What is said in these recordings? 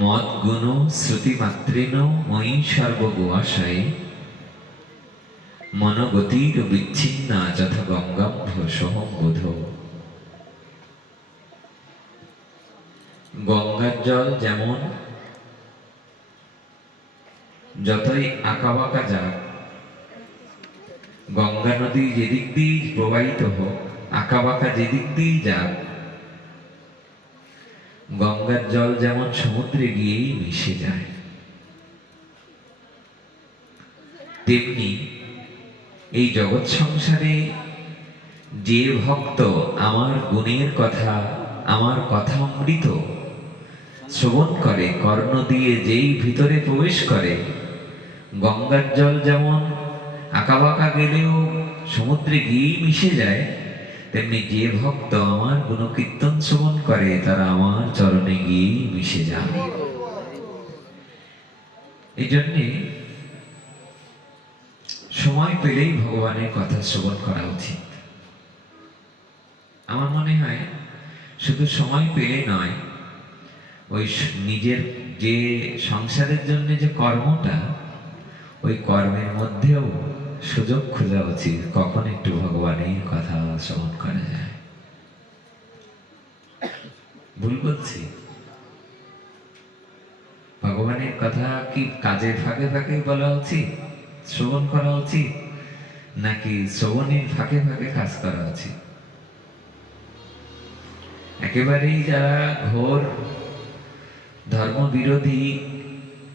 মদ গুণ শ্রুতিমাত্রেণ ময়ী সর্বগুয়াশায় মনগতির বিচ্ছিন্না যথা গঙ্গাম্ভ সোহম বোধ। গঙ্গার জল যেমন যতই আঁকাবাঁকা যাক, গঙ্গা নদী যেদিক দিয়ে প্রবাহিত হোক, আঁকাবাঁকা যেদিক দিয়ে যাক, গঙ্গার জল যেমন সমুদ্রে গিয়েই মিশে যায়, তেমনি এই জগৎ সংসারে যে ভক্ত আমার গুণের কথা, আমার কথা অমৃত শ্রবণ করে, কর্ণ দিয়ে যেই ভিতরে প্রবেশ করে, গঙ্গার জল যেমন আঁকাবাঁকা গেলেও সমুদ্রে গিয়েই মিশে যায়, তেমনি যে ভক্ত আমার গুণকীর্তন শ্রবণ করে তারা আমার চরণে গিয়েই মিশে যায়। এই জন্যে সময় পেলেই ভগবানের কথা শ্রবণ করা উচিত। আমার মনে হয় শুধু সময় পেলে নয়, ওই নিজের যে সংসারের জন্য যে কর্মটা, ওই কর্মের মধ্যেও সুযোগ খোঁজা উচিত কখন একটু ভগবানের কথা শ্রবণ করা যায়। ভুল বলছি? ভগবানের কথা কি কাজের ফাঁকে ফাঁকে বলা উচিত, শ্রবণ করা উচিত, নাকি শ্রবণের ফাঁকে ফাঁকে কাজ করা উচিত? একেবারেই যারা ঘোর ধর্মবিরোধী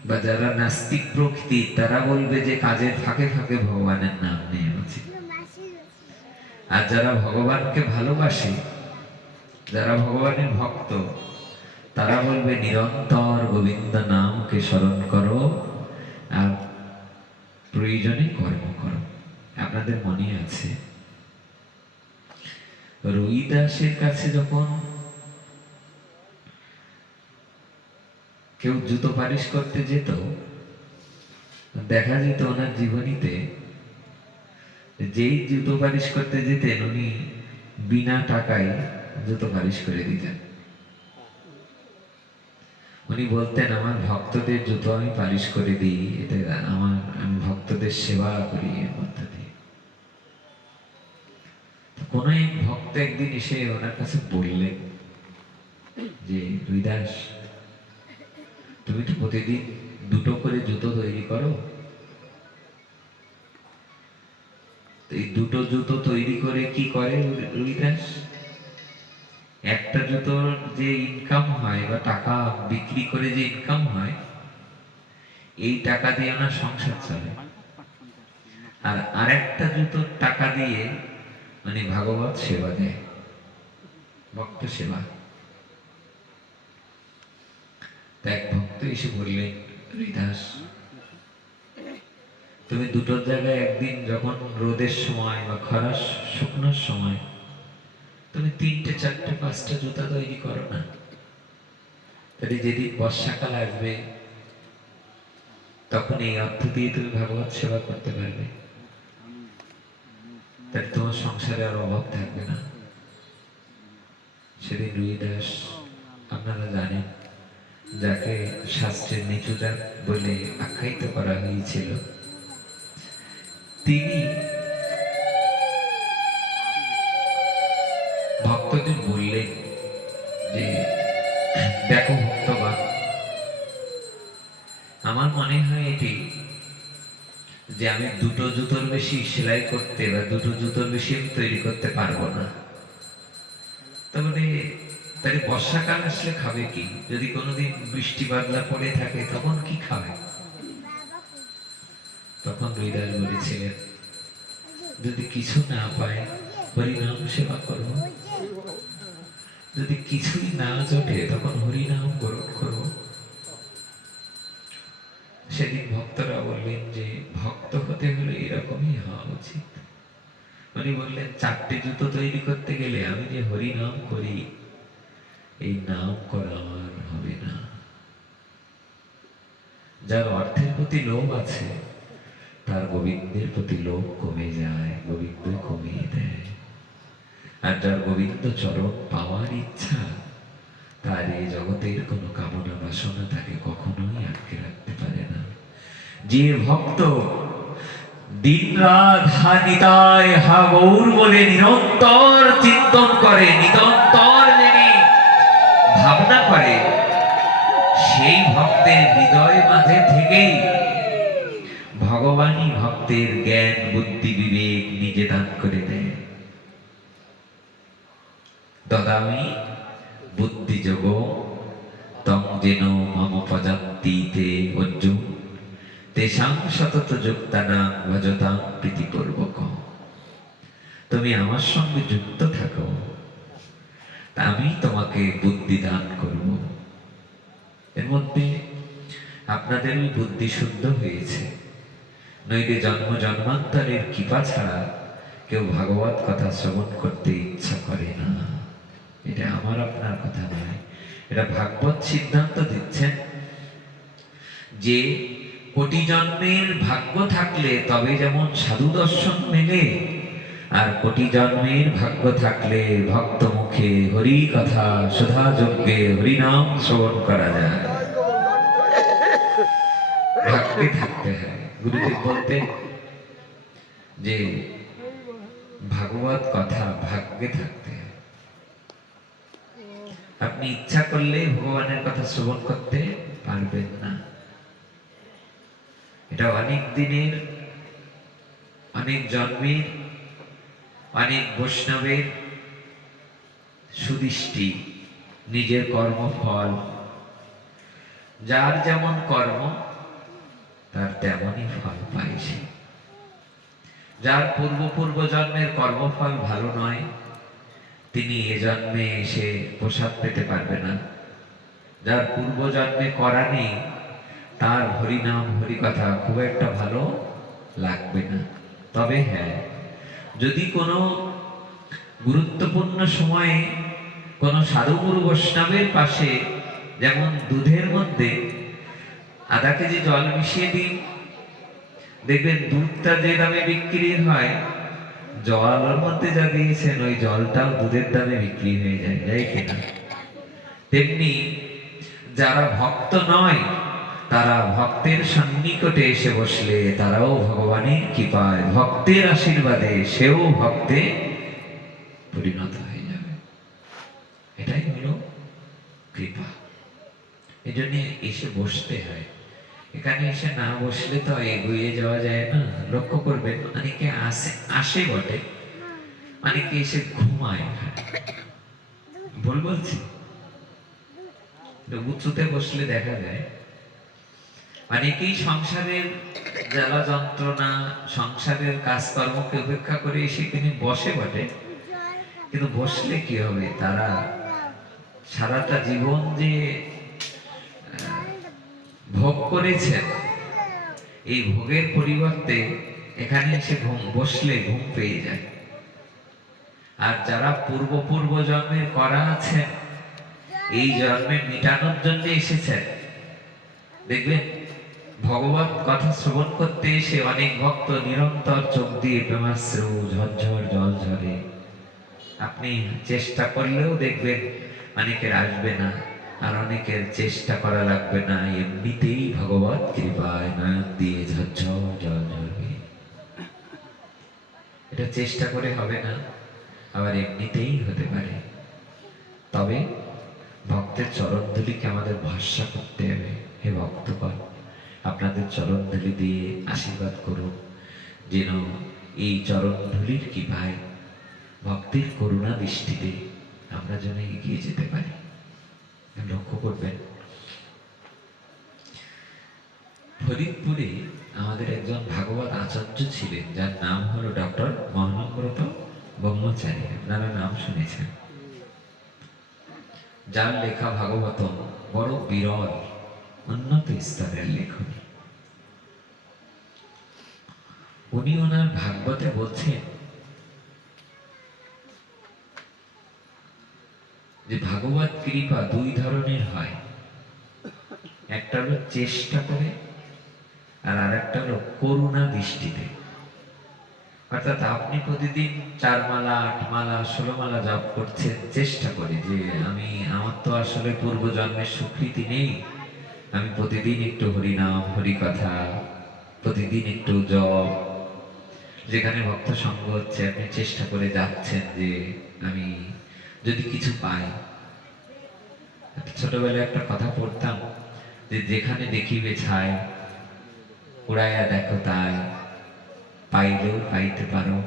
বা যারা নাস্তিক প্রকৃতি, তারা বলবে যে কাজের ফাঁকে ফাঁকে ভগবানের নাম নেওয়া উচিত। আর যারা ভগবানকে ভালোবাসে, যারা ভগবানের ভক্ত, তারা বলবে নিরন্তর গোবিন্দ নামকে স্মরণ করো আর প্রয়োজনে কর্ম করো। আপনাদের মনে আছে রুইদাসের কাছে যখন কেউ জুতো পালিশ করতে যেত, দেখা যেত ওনার জীবনীতে যেই জুতো পালিশ করতে যেতেন উনি বিনা টাকায় জুতো পালিশ করে দিতেন। উনি বলতেন আমি ভক্তদের জুতো আমি পালিশ করে দিই, এটা আমি ভক্তদের সেবা করি এর মধ্যে দিয়ে। কোন এক ভক্ত একদিন এসে ওনার কাছে বললেন যে রুইদাস, তুমি তো প্রতিদিন দুটো করে জুতো তৈরি করো, এই দুটো জুতো তৈরি করে কি করে রুইদাস? একটা জুতোর যে ইনকাম হয় বা টাকা বিক্রি করে যে ইনকাম হয়, এই টাকা দিয়ে ওনার সংসার চলে। আর আরেকটা জুতোর টাকা দিয়ে মানে ভাগবত সেবা দেয়, ভক্ত সেবা। এক ভক্ত এসে বললেন, রুইদাস তুমি দুটোর জায়গায় একদিন যখন রোদের সময় বা খরার শুকনোর সময় তুমি 3টে 4টে 5টা জুতা তৈরি করো না, তাহলে যেদিন বর্ষাকাল আসবে তখন এই অর্থ দিয়ে তুমি ভাগবত সেবা করতে পারবে, তাহলে তোমার সংসারে আর অভাব থাকবে না। সেদিন রুইদাস, আপনারা জানেন, যাকে শাস্ত্রের নিচুদার বলে আখ্যায়িত করা হয়েছিল, তিনি ভক্তদের বললেন যে দেখো ভক্তগণ, আমার মনে হয় এটি যে আমি দুটো জুতোর বেশি সেলাই করতে বা দুটো জুতোর বেশি আমি তৈরি করতে পারবো না। তাহলে বর্ষাকাল আসলে খাবে কি? যদি কোনোদিন বৃষ্টি বাদলা পড়ে থাকে তখন কি খাবে? তখন রুইদাস বলেছিলেন, যদি কিছু না পায় হরিনাম সেবা করব, যদি কিছুই না জোটে তখন হরিনাম করব। সেদিন ভক্তরা বললেন যে ভক্ত হতে হলে এরকমই হওয়া উচিত। উনি বললেন 4টে জুতো তৈরি করতে গেলে আমি যে হরিনাম করি, এই নাম করা আমার হবে না। যার অর্থের প্রতি লোভ আছে তার গোবিন্দের প্রতি লোভ কমে যায়, গোবিন্দ কমিয়ে দেয়। আর যার গোবিন্দ চরণ পাওয়ার ইচ্ছা, তার এই জগতের কোনো কামনা বাসনা তাকে যে ভক্ত দিন রাত হা নিতাই হা গৌর বলে নিরন্তর চিন্তন করে, নিরন্তর যিনি ভাবনা করে, সেই ভক্তের হৃদয় মাঝে থেকেই ভগবানই ভক্তের জ্ঞান বুদ্ধি বিবেক নিজে দান করে দেয়। দদামি বুদ্ধিযোগ তং যেন মম পজান্তিতে অর্জুন তেষাং সতত যুক্তানাং ভজতাং প্রীতিপূর্বক। তুমি আমার সঙ্গে যুক্ত থাকো, তা আমি তোমাকে বুদ্ধি দান করব। এর মধ্যে আপনাদের ওই বুদ্ধি শুদ্ধ হয়েছে, নইলে জন্ম জন্মান্তরের কৃপা ছাড়া কেউ ভাগবত কথা শ্রবণ করতে ইচ্ছা করে না। এটা আমার আপনার কথা নয়, এটা ভাগবত সিদ্ধান্ত দিচ্ছেন যে কোটি জন্মের ভাগ্য থাকলে তবে যেমন সাধু দর্শন মেলে, আর কোটি জন্মের ভাগ্য থাকলে ভক্ত মুখে হরি কথা সুধা যজ্ঞে হরিনাম শ্রবণ করা যায়। ভাগ্যে থাকতে হয়। গুরুদেব বলতে যে ভাগবত কথা ভাগ্যে থাকতে হয়। আপনি ইচ্ছা করলে ভগবানের কথা শ্রবণ করতে পারবেন না। এটা অনেক দিনের, অনেক জন্মের, অনেক বৈষ্ণবের সুদৃষ্টি, নিজের কর্মফল। যার যেমন কর্ম তার তেমনই ফল পাইছে। যার পূর্ব জন্মের কর্মফল ভালো নয়, তিনি এ জন্মে এসে প্রসাদ পেতে পারবে না। যার পূর্ব জন্মে করা নেই, তার হরিনাম হরিকথা খুব একটা ভালো লাগবে না। তবে হ্যাঁ, যদি কোনো গুরুত্বপূর্ণ সময়ে কোনো সাধুগুরু বৈষ্ণবের পাশে, যেমন দুধের মধ্যে আধা কেজি জল মিশিয়ে দিন, দেখবেন দুধটা যে দামে বিক্রি হয়, জলের মধ্যে যা দিয়েছেন ওই জলটাও দুধের দামে বিক্রি হয়ে যায়, যাই কিনা? তেমনি যারা ভক্ত নয়, তারা ভক্তের সন্নিকটে এসে বসলে তারাও ভগবানের কৃপায় ভক্তের আশীর্বাদে সেও ভক্তে পরিণত হয়ে যাবে। এটাই হলো কৃপা। এই জন্য এসে বসতে হয়। এখানে এসে না বসলে তো এগিয়ে যাওয়া যায় না। লক্ষ্য করবেন, অনেকে আসে বটে, অনেকে এসে ঘুমায়। ভুল বলছি? উঁচুতে বসলে দেখা যায় অনেকেই সংসারের জ্বালা যন্ত্রণা, সংসারের কাজকর্মকে উপেক্ষা করে এসে তিনি বসে বটে, কিন্তু বসলে কি হবে? তারা সারাটা জীবন যে ভোগ করেছেন, এই ভোগের পরিবর্তে এখানে এসে বসলে ঘুম পেয়ে যায়। আর যারা পূর্ব জন্মের করা আছেন, এই জন্মে মিটানোর জন্য এসেছেন, দেখবেন ভগবত কথা শ্রবণ করতে এসে অনেক ভক্ত নিরন্তর চোখ দিয়ে প্রেমাশ্রু ঝরঝর জল ঝরে। আপনি চেষ্টা করলেও দেখবেন অনেকের আসবে না, আর অনেকের চেষ্টা করা লাগবে না, এমনিতেই ভগবত কৃপায় নয়ন দিয়ে ঝরঝর জল ঝরবে। এটা চেষ্টা করে হবে না, আবার এমনিতেই হতে পারে। তবে ভক্তের চরণধূলিকে আমাদের ভরসা করতে হবে। হে ভক্তগণ, আপনাদের চরণধূলি দিয়ে আশীর্বাদ করুন, যেন এই চরণধূলির কৃপায় ভক্তের করুণা দৃষ্টিতে আমরা যেন এগিয়ে যেতে পারি। লক্ষ্য করবেন, ফরিদপুরে আমাদের একজন ভাগবত আচার্য ছিলেন, যার নাম হলো ডক্টর মহানব্রত ব্রহ্মচারী। আপনারা নাম শুনেছেন। যার লেখা ভাগবতম বড় বিরল, উন্নত স্তরের লেখনী। উনি ওনার ভাগবতে বলছেন যে ভাগবত কৃপা দুই ধরনের হয়। একটা হলো চেষ্টা করে, আর আরেকটা হলো করুণা দৃষ্টিতে। অর্থাৎ আপনি প্রতিদিন 4 মালা 8 মালা 16 মালা জপ করছেন চেষ্টা করে, যে আমার তো আসলে পূর্ব জন্মের স্বীকৃতি নেই, আমি প্রতিদিন একটু হরিনাম হরিকথা প্রতিদিন একটু জপ, যেখানে ভক্ত সঙ্গ হচ্ছে আপনি চেষ্টা করে যাচ্ছেন যে আমি যদি কিছু পাই। ছোটবেলায় একটা কথা পড়তাম যে যেখানে দেখিবে ছায় উড়াইয়া দেখো তাই, পাইলেও পাইতে পারো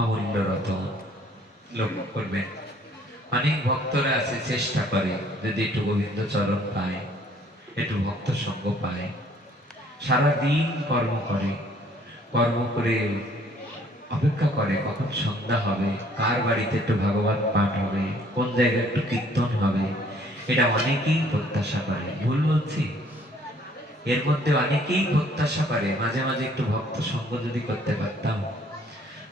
অমূল্য রতন। লক্ষ্য করবেন অনেক ভক্তরা আছে চেষ্টা করে যদি একটু গোবিন্দ চরণ পায়, একটু ভক্ত সঙ্গ পায়, সারাদিন কর্ম করে, কর্ম করে অপেক্ষা করে কখন সন্ধ্যা হবে, কার বাড়িতে একটু ভাগবত পাঠ হবে, কোন জায়গায় একটু কীর্তন হবে। এটা অনেকেই প্রত্যাশা করে, ভুল বলছি? এর মধ্যে অনেকেই প্রত্যাশা করে মাঝে মাঝে একটু ভক্ত সঙ্গ যদি করতে পারতাম,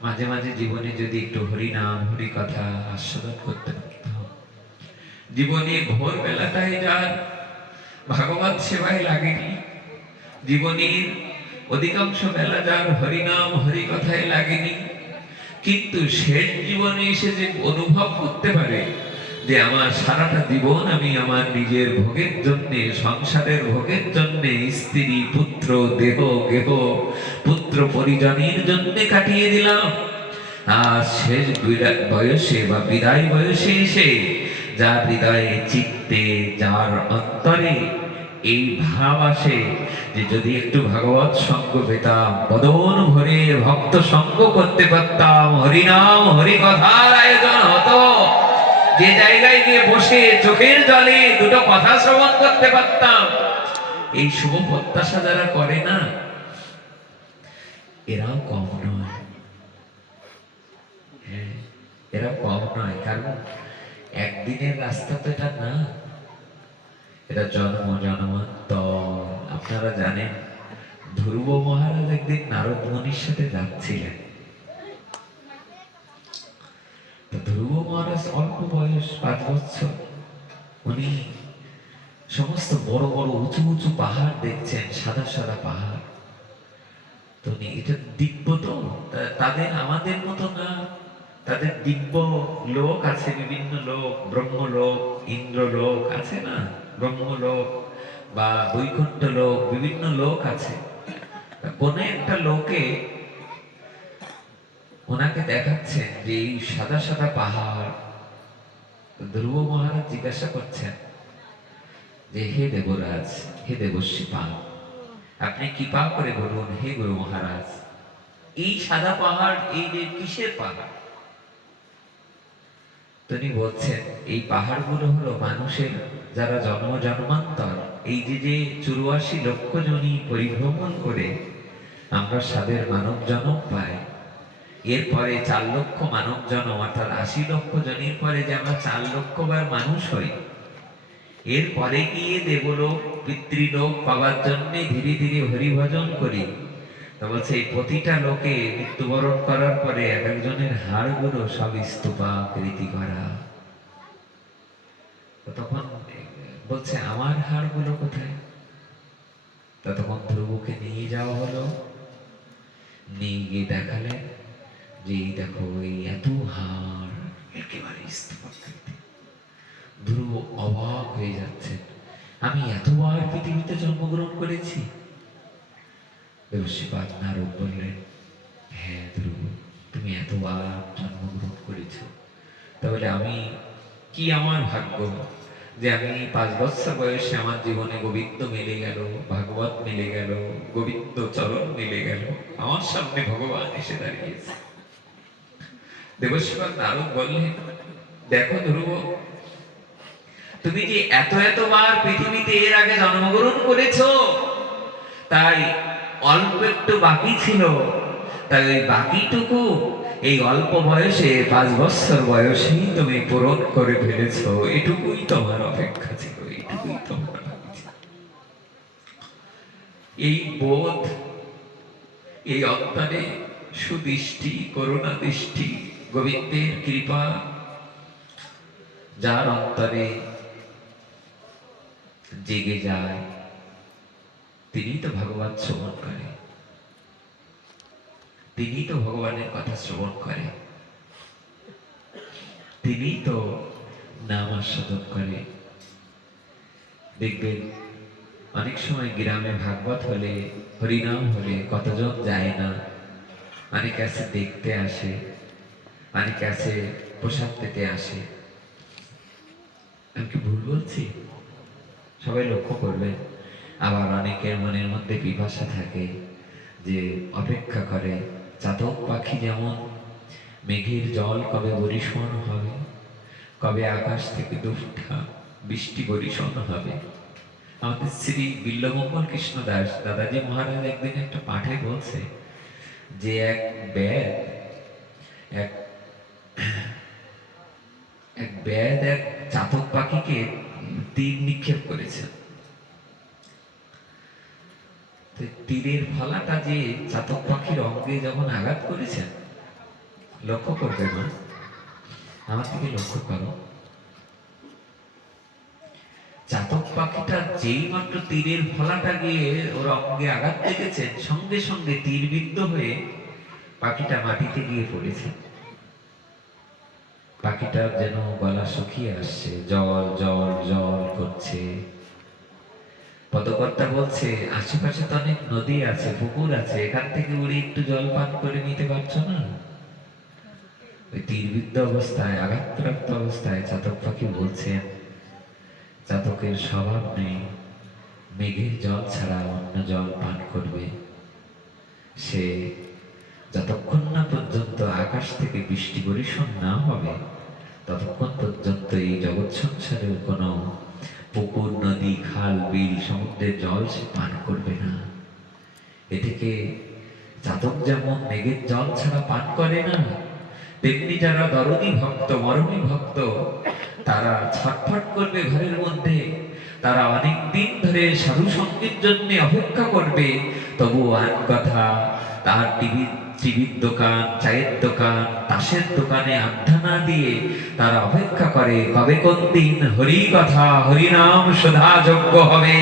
মাঝে মাঝে জীবনে যদি একটু হরি নাম হরি কথা আস্বাদন করতে পারতাম। জীবনে ভোর বেলাটাই যার ভাগবত সেবায় লাগেনি, জীবনের অধিকাংশ বেলা যার হরিনাম হরি কথায় লাগেনি, কিন্তু শেষ জীবনে এসে যে অনুভব করতে পারে যে আমার সারাটা জীবন আমি আমার নিজের ভোগের জন্য, সংসারের ভোগের জন্য, স্ত্রী পুত্র দেহ গেহ পুত্র পরিজনের জন্য কাটিয়ে দিলাম, আর শেষ বয়সে বা বিদায় বয়সে এসে যার হৃদয়ে চিত্তে যার অন্তরে এই ভাব আসে যে যদি একটু ভাগবত সঙ্গ পেতাম, বদন ভরে ভক্ত সঙ্গ করতে পারতাম, হরিনাম হরি কথার আয়োজন হতো, যে জায়গায় গিয়ে বসে চোখের জলে দুটো কথা শ্রবণ করতে পারতাম, এই শুভ প্রত্যাশা যারা করে না এরাও কম নয়। হ্যাঁ, এরা কম নয়, কারণ একদিনের রাস্তা তো এটা না, এটা জন্ম জন্মান্তর। আপনারা জানেন ধ্রুব মহারাজ একদিন নারদ মুনির সাথে যাচ্ছিলেন। তো ধ্রুব মহারাজ অল্প বয়স, 5 বছর, উনি সমস্ত বড় বড় উঁচু উঁচু পাহাড় দেখছেন, সাদা সাদা পাহাড়। তো উনি এটা দিব্য, তো তাদের আমাদের মতো না, তাদের দিব্য লোক আছে, বিভিন্ন লোক, ব্রহ্মলোক ইন্দ্রলোক আছে না, ব্রহ্মলোক বা বৈকুণ্ঠ লোক, বিভিন্ন লোক আছে। কোন একটা লোকে ওনাকে দেখাচ্ছেন যে এই সাদা সাদা পাহাড়। ধ্রুব মহারাজ জিজ্ঞাসা করছেন যে হে দেবরাজ, হে দেবশ্রী পাল, আপনি কৃপা করে বলুন হে গুরু মহারাজ, এই সাদা পাহাড় এই যে কিসের পাহাড়? তিনি বলছেন এই পাহাড়গুলো হলো মানুষের যারা জন্ম জন্মান্তর এই যে যে 84 লক্ষ জনই পরিভ্রমণ করে আমরা সাদের মানব জন্ম পাই, এরপরে 4 লক্ষ মানব জন্ম, অর্থাৎ 80 লক্ষ জনের পরে যে আমরা 4 লক্ষ বার মানুষ হই, এরপরে গিয়ে দেবলোক পিতৃলোক পাওয়ার জন্য ধীরে ধীরে হরিভজন করি। তো বলছে এই প্রতিটা লোকে মৃত্যুবরণ করার পরে এক একজনের হাড়গুলো সব স্তূপাকৃতি করা। তখন বলছে আমার হাড়গুলো কোথায়? তখন ধ্রুবকে নিয়ে যাওয়া হলো, নিয়ে গিয়ে দেখালেন যে এই দেখো এই এত হাড় একেবারে স্তূপাকৃতি। ধ্রুব অবাক হয়ে যাচ্ছে, আমি এতবার পৃথিবীতে জন্মগ্রহণ করেছি? দেবশ্রীপাদ নারদ বললেন, হ্যাঁ ধ্রুব, তুমি এতবার জন্মগ্রহণ করেছ, তাহলে আমি কি আমার ভাগ্য যে আমি 5 বছর বয়সে আমার জীবনে গোবিন্দ মিলে গেল, ভাগবত মিলে গেল, গোবিন্দ চরণ মিলে গেল, আমার সামনে ভগবান এসে দাঁড়িয়েছে। দেবশ্রীপাদ নারদ বললেন, দেখো ধ্রুব, তুমি যে এত এতবার পৃথিবীতে এর আগে জন্মগ্রহণ করেছো, তাই অল্প একটু বাকি ছিল, তাই ওই বাকিটুকু এই অল্প বয়সে 5 বছর বয়সেই তুমি পূরণ করে ফেলেছো, এটুকুই তোমার অপেক্ষা ছিল, এটুকুই তোমার বাকি ছিল। এই বোধ, এই অন্তরে সুদৃষ্টি, করুণা দৃষ্টি, গোবিন্দের কৃপা যার অন্তরে জেগে যায়, তিনি তো ভাগবত শ্রবণ করে, তিনি তো ভগবানের কথা শ্রবণ করে, তিনি তো নাম আস্বাদন করে। দেখবেন অনেক সময় গ্রামে ভাগবত হলে, হরিনাম হলে কতজন যায় না। অনেকে আছে দেখতে আসে, অনেকে আছে প্রসাদ পেতে আসে। আমি কি ভুল বলছি? সবাই লক্ষ্য করবেন। আবার অনেকের মনের মধ্যে পিপাসা থাকে, যে অপেক্ষা করে। চাতক পাখি যেমন মেঘের জল কবে বরিশন হবে, কবে আকাশ থেকে দুফটা বৃষ্টি বরিশন হবে। আমাদের শ্রী বিল্লমঙ্গল কৃষ্ণ দাস দাদাজি মহারাজ একদিন একটা পাঠে বলছে যে এক এক ব্যাদ এক চাতক পাখিকে তীর নিক্ষেপ করেছে। তীরের ফলাটা যে চাতক পাখির অঙ্গে যখন আঘাত করেছেন, লক্ষ্য করবে না, আমার থেকে লক্ষ্য করো। চাতক পাখিটা যেই মাত্র তীরের ফলাটা গিয়ে ওর অঙ্গে আঘাত লেগেছেন, সঙ্গে সঙ্গে তীরবিদ্ধ হয়ে পাখিটা মাটিতে গিয়ে পড়েছে। পাখিটা যেন গলা শুকিয়ে আসছে, জল জল জল করছে। পদকর্তা বলছে, আশেপাশে তো অনেক নদী আছে, পুকুর আছে, এখান থেকে উড়ে একটু জল পান করে নিতে পারছো না? ওই তীরবিদ্ধ অবস্থায়, আঘাতপ্রাপ্ত অবস্থায় চাতক পাখি বলছেন, চাতকের স্বভাব নেই মেঘের জল ছাড়া অন্য জল পান করবে। সে যতক্ষণ না পর্যন্ত আকাশ থেকে বৃষ্টি বরিশন না হবে, ততক্ষণ পর্যন্ত এই জগৎ সংসারের কোনো পুকুর, নদী, খাল, বিল, সমুদ্রের জল সে পান করবে না। এ থেকে চাতক যেমন মেঘের জল ছাড়া পান করে না, তেমনি যারা দরদি ভক্ত, মরমী ভক্ত, তারা ছটফট করবে ঘরের মধ্যে। তারা অনেক দিন ধরে সাধু সঙ্গীর জন্য অপেক্ষা করবে, তবু আন কথা তার টিভির দোকান, চায়ের দোকান, তাসের দোকানে আড্ডা না দিয়ে তারা অপেক্ষা করে কবে কোন দিন হরি কথা, হরিনাম সুধা যজ্ঞ হবে,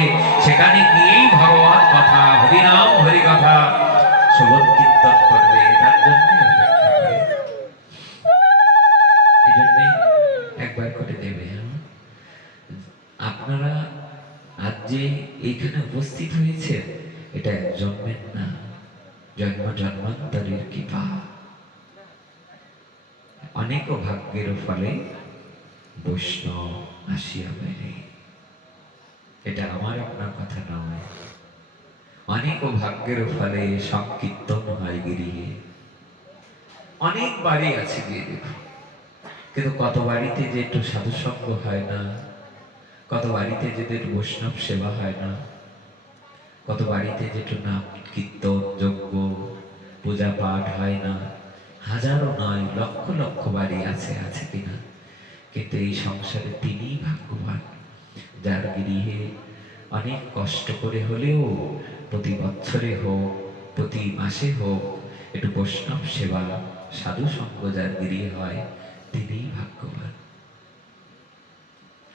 সেখানে গিয়েই ভগবত কথা, হরিনাম হরি কথা শোভন কীর্তন করবে। তার জন্য অপেক্ষা করে। এই জন্যে একবার করে দেবে। আপনারা আজ যে এইখানে উপস্থিত হয়েছে, এটা এক জন্মের না, জন্ম জন্মান্তরের কৃপা। অনেক ভাগ্যের ফলে বৈষ্ণব আসিয়া মেলে। এটা আমার আপনার কথা নয়। অনেক ভাগ্যের ফলে সংকীর্তন হয় গিরিয়ে। অনেক বাড়ি আছে গিয়ে দেখো, কিন্তু কত বাড়িতে যে একটু সাধুসঙ্গ হয় না, কত বাড়িতে যেদের বৈষ্ণব সেবা হয় না, কত বাড়িতে যেটু নাম কীর্তন যজ্ঞ পূজা পাঠ হয় না। হাজারো নয়, লক্ষ লক্ষ বাড়ি আছে, আছে কিনা? কিন্তু এই সংসারে তিনিই ভাগ্যবান, যার গৃহে অনেক কষ্ট করে হলেও প্রতি বছরে হোক, প্রতি মাসে হোক, একটু বৈষ্ণব সেবা, সাধু সঙ্গ যার গৃহে হয়, তিনিই ভাগ্যবান।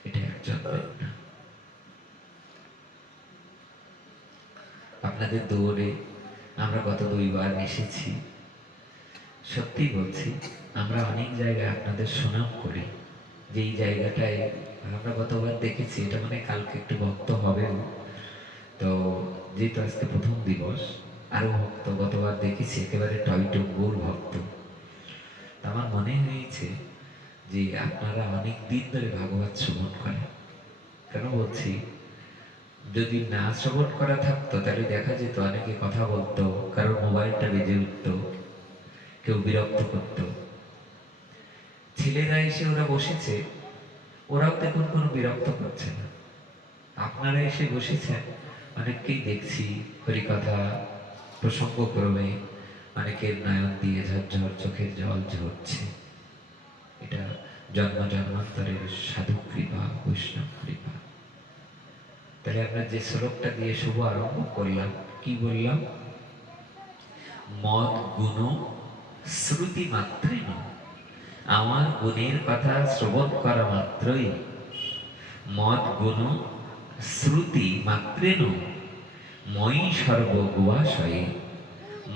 এটা একজন না। আপনাদের দৌড়ে আমরা গত 2 বার এসেছি। সত্যি বলছি, আমরা অনেক জায়গায় আপনাদের সুনাম করি, যে এই জায়গাটায় আমরা গতবার দেখেছি, এটা মানে কালকে একটু ভক্ত হবেও। তো যেহেতু আজকে প্রথম দিবস, আরো ভক্ত গতবার দেখেছি একেবারে টইটুম্বুর ভক্ত। আমার মনে হয়েছে যে আপনারা অনেক দিন ধরে ভাগবত শ্রবণ করেন। কেন বলছি, যদি না শ্রবণ করা থাকতো তাহলে দেখা যেত অনেকে কথা বলতো, কারোর মোবাইলটা বেজে উঠতো, কেউ বিরক্ত করত। ছেলেরা এসে ওরা বসেছে, ওরাও দেখুন কোনো বিরক্ত করছে না। আপনারা এসে বসেছেন, অনেককেই দেখছি হরিকথা প্রসঙ্গক্রমে অনেকের নয়ন দিয়ে ঝরঝর চোখের জল ঝরছে। এটা জন্ম জন্মান্তরের সাধু কৃপা, বৈষ্ণব কৃপা। তাহলে আমরা যে শ্লোকটা দিয়ে শুভ আরম্ভ করলাম, কি বললাম? মদ গুণ শ্রুতি মাত্রেন, আমার গুণের কথা শ্রবণ করা মাত্রই, মদ গুণ শ্রুতি মাত্রেন মই সর্বগুয়াশয়ে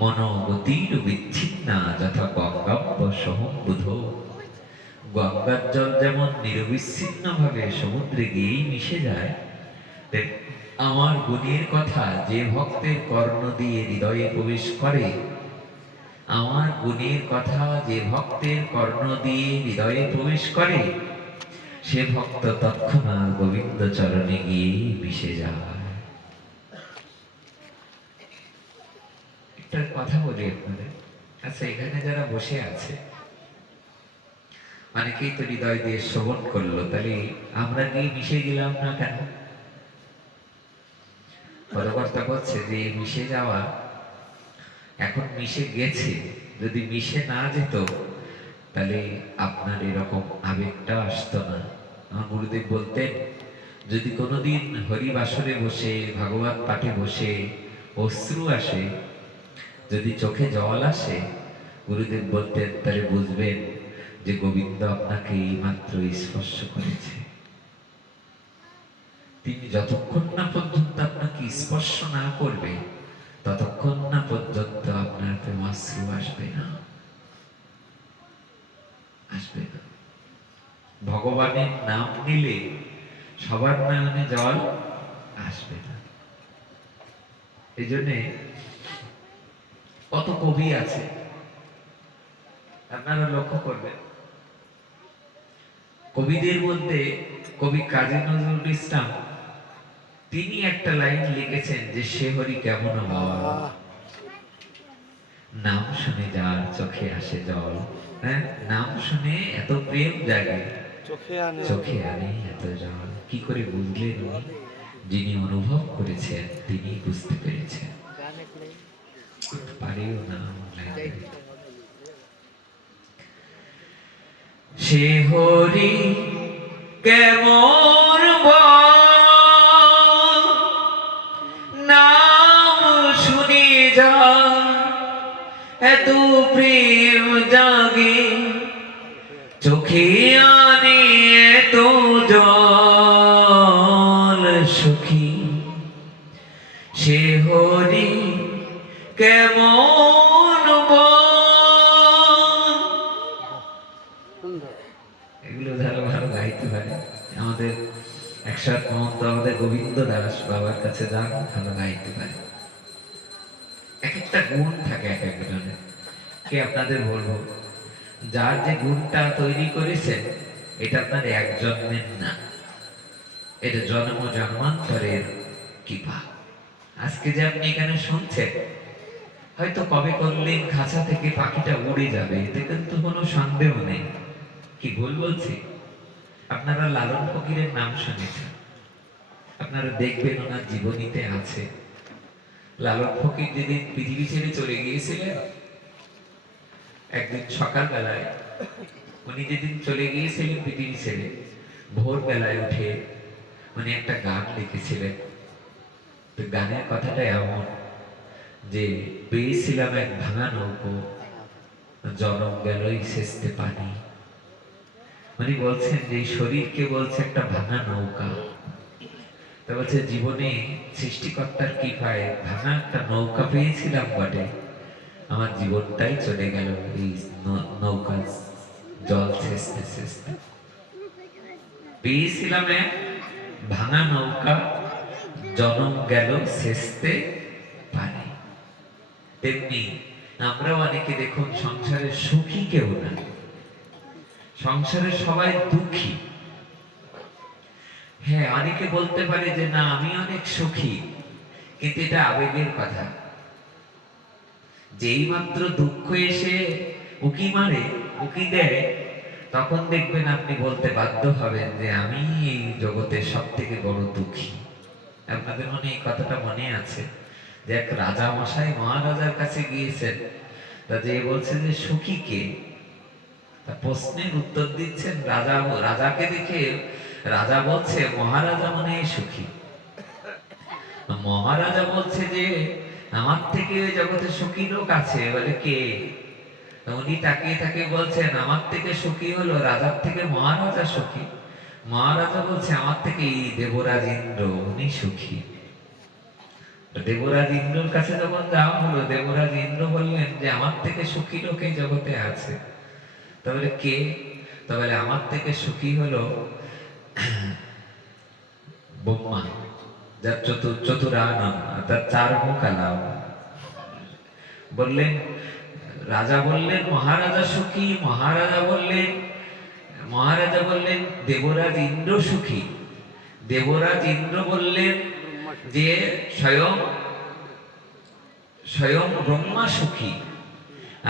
মনোগতির বিচ্ছিন্না যথা গঙ্গাব্য সহম্বুধ। গঙ্গার জল যেমন নিরবিচ্ছিন্ন ভাবে সমুদ্রে গিয়েই মিশে যায়, আমার গুণের কথা যে ভক্তের কর্ণ দিয়ে হৃদয়ে প্রবেশ করে, আমার গুণের কথা যে ভক্তের কর্ণ দিয়ে হৃদয়ে প্রবেশ করে, সে ভক্ত তৎক্ষণাৎ গোবিন্দ চরণে গিয়ে মিশে যায়। একটা কথা বলি আপনাদের, আচ্ছা এখানে যারা বসে আছে অনেকেই তো হৃদয় দিয়ে শ্রবণ করলো, তাহলে আমরা গিয়ে মিশে গেলাম না কেন? পদকর্তা বলছে যে মিশে যাওয়া, এখন মিশে গেছে, যদি মিশে না যেত তাহলে আপনার এরকম আবেগটা আসতো না। আমার গুরুদেব বলতেন, যদি কোনোদিন হরিবাসরে বসে ভাগবত পাঠে বসে অশ্রু আসে, যদি চোখে জল আসে, গুরুদেব বলতেন তাহলে বুঝবেন যে গোবিন্দ আপনাকে এইমাত্র স্পর্শ করেছে। তিনি যতক্ষণ না পর্যন্ত আপনাকে স্পর্শ না করবে ততক্ষণ না পর্যন্ত আপনার প্রেমাশ্রু আসবে না, আসবে না। ভগবানের নাম নিলে সবার নয়নে জল আসবে না। এই জন্যে কত কবি আছে আপনারা লক্ষ্য করবেন, কবিদের মধ্যে কবি কাজী নজরুল ইসলাম তিনি একটা লাইন লিখেছেন যে সে হরি কেমন হয়, নাম শুনে যার চোখে আসে জল। হ্যাঁ, নাম শুনে এত প্রেম জাগে, চোখে আনে এত জল। কি করে বুঝলেন উনি? যিনি অনুভব করেছেন তিনি বুঝতে পেরেছেন। পারিও না সে হরি কেমন নাম শুনে যা এত প্রেম জাগে, চোখে আনে এত জল সখী, সে হরি কেমন এগুলো যারা ভালো গাইতে পারে, আমাদের একসাথ মহন্ত আমাদের গোবিন্দ দাস বাবার কাছে যান, ভালো গাইতে পারে। এক একটা গুণ থাকে এক একজনের। কে আপনাদের বলবো, যার যে গুণটা তৈরি করেছেন এটা আপনার একজনের না, এটা জন্ম জন্মান্তরের কৃপা। আজকে যে আপনি এখানে শুনছেন, হয়তো কবে করলেন খাঁচা থেকে পাখিটা উড়ে যাবে, এতে কিন্তু কোনো সন্দেহ নেই। কি ভুল বলছি? আপনারা লালন ফকিরের নাম শুনেছেন, আপনারা দেখবেন ওনার জীবনীতে আছে লালন ফকির যেদিন পৃথিবী ছেড়ে চলে গিয়েছিলেন, একদিন সকালবেলায় উনি যেদিন চলে গিয়েছিলেন পৃথিবী ছেড়ে, ভোরবেলায় উঠে উনি একটা গান লিখেছিলেন। তো গানের কথাটা এমন যে, পেয়েছিলাম এক ভাঙা নৌকো, জনম গেলই শেষতে পানি। উনি বলছেন যে শরীরকে বলছে একটা ভাঙা নৌকা, তা বলছে জীবনে সৃষ্টিকর্তার কৃপায় ভাঙা একটা নৌকা পেয়েছিলাম বটে, আমার জীবনটাই চলে গেল এই নৌকা জল ছেঁচতে ছেঁচতে। পেয়েছিলাম এক ভাঙা নৌকা, জনম গেল শেষতে পানি। তেমনি আমরা অনেকে দেখুন সংসারে সুখী কেউ না, সংসারে সবাই দুঃখী। হ্যাঁ, অনেকে বলতে পারে যে না আমি অনেক সুখী, কিন্তু এটা আবেগের কথা। যেই মাত্র দুঃখ এসে উকি মারে, উকি দেয়, তখন দেখবেন আপনি বলতে বাধ্য হবেন যে আমি এই জগতের সব থেকে বড় দুঃখী। আপনাদের মনে এই কথাটা মনে আছে যে এক রাজা মশাই মহারাজার কাছে গিয়েছেন, তা যে বলছে যে সুখী কে, তা প্রশ্নের উত্তর দিচ্ছেন রাজা। রাজাকে দেখে রাজা বলছে মহারাজা মনে হয় সুখী। মহারাজা বলছে যে আমার থেকে ওই জগতে সুখী লোক আছে, বলে কে? উনি তাকিয়ে তাকিয়ে বলছেন আমার থেকে সুখী হলো রাজার থেকে মহারাজা সুখী। মহারাজা বলছে আমার থেকে এই দেবরাজ ইন্দ্র, উনি সুখী। দেবরাজ ইন্দ্রর কাছে যখন যাওয়া হলো, দেবরাজ ইন্দ্র বললেন যে আমার থেকে সুখী লোক এই জগতে আছে। তাহলে কে? তাহলে আমার থেকে সুখী হলো ব্রহ্মা। যার চতুরানন অর্থাৎ চার মুখালাম। বললেন, রাজা বললেন মহারাজা সুখী, মহারাজা বললেন দেবরাজ ইন্দ্র সুখী। দেবরাজ ইন্দ্র বললেন যে স্বয়ং স্বয়ং ব্রহ্মা সুখী।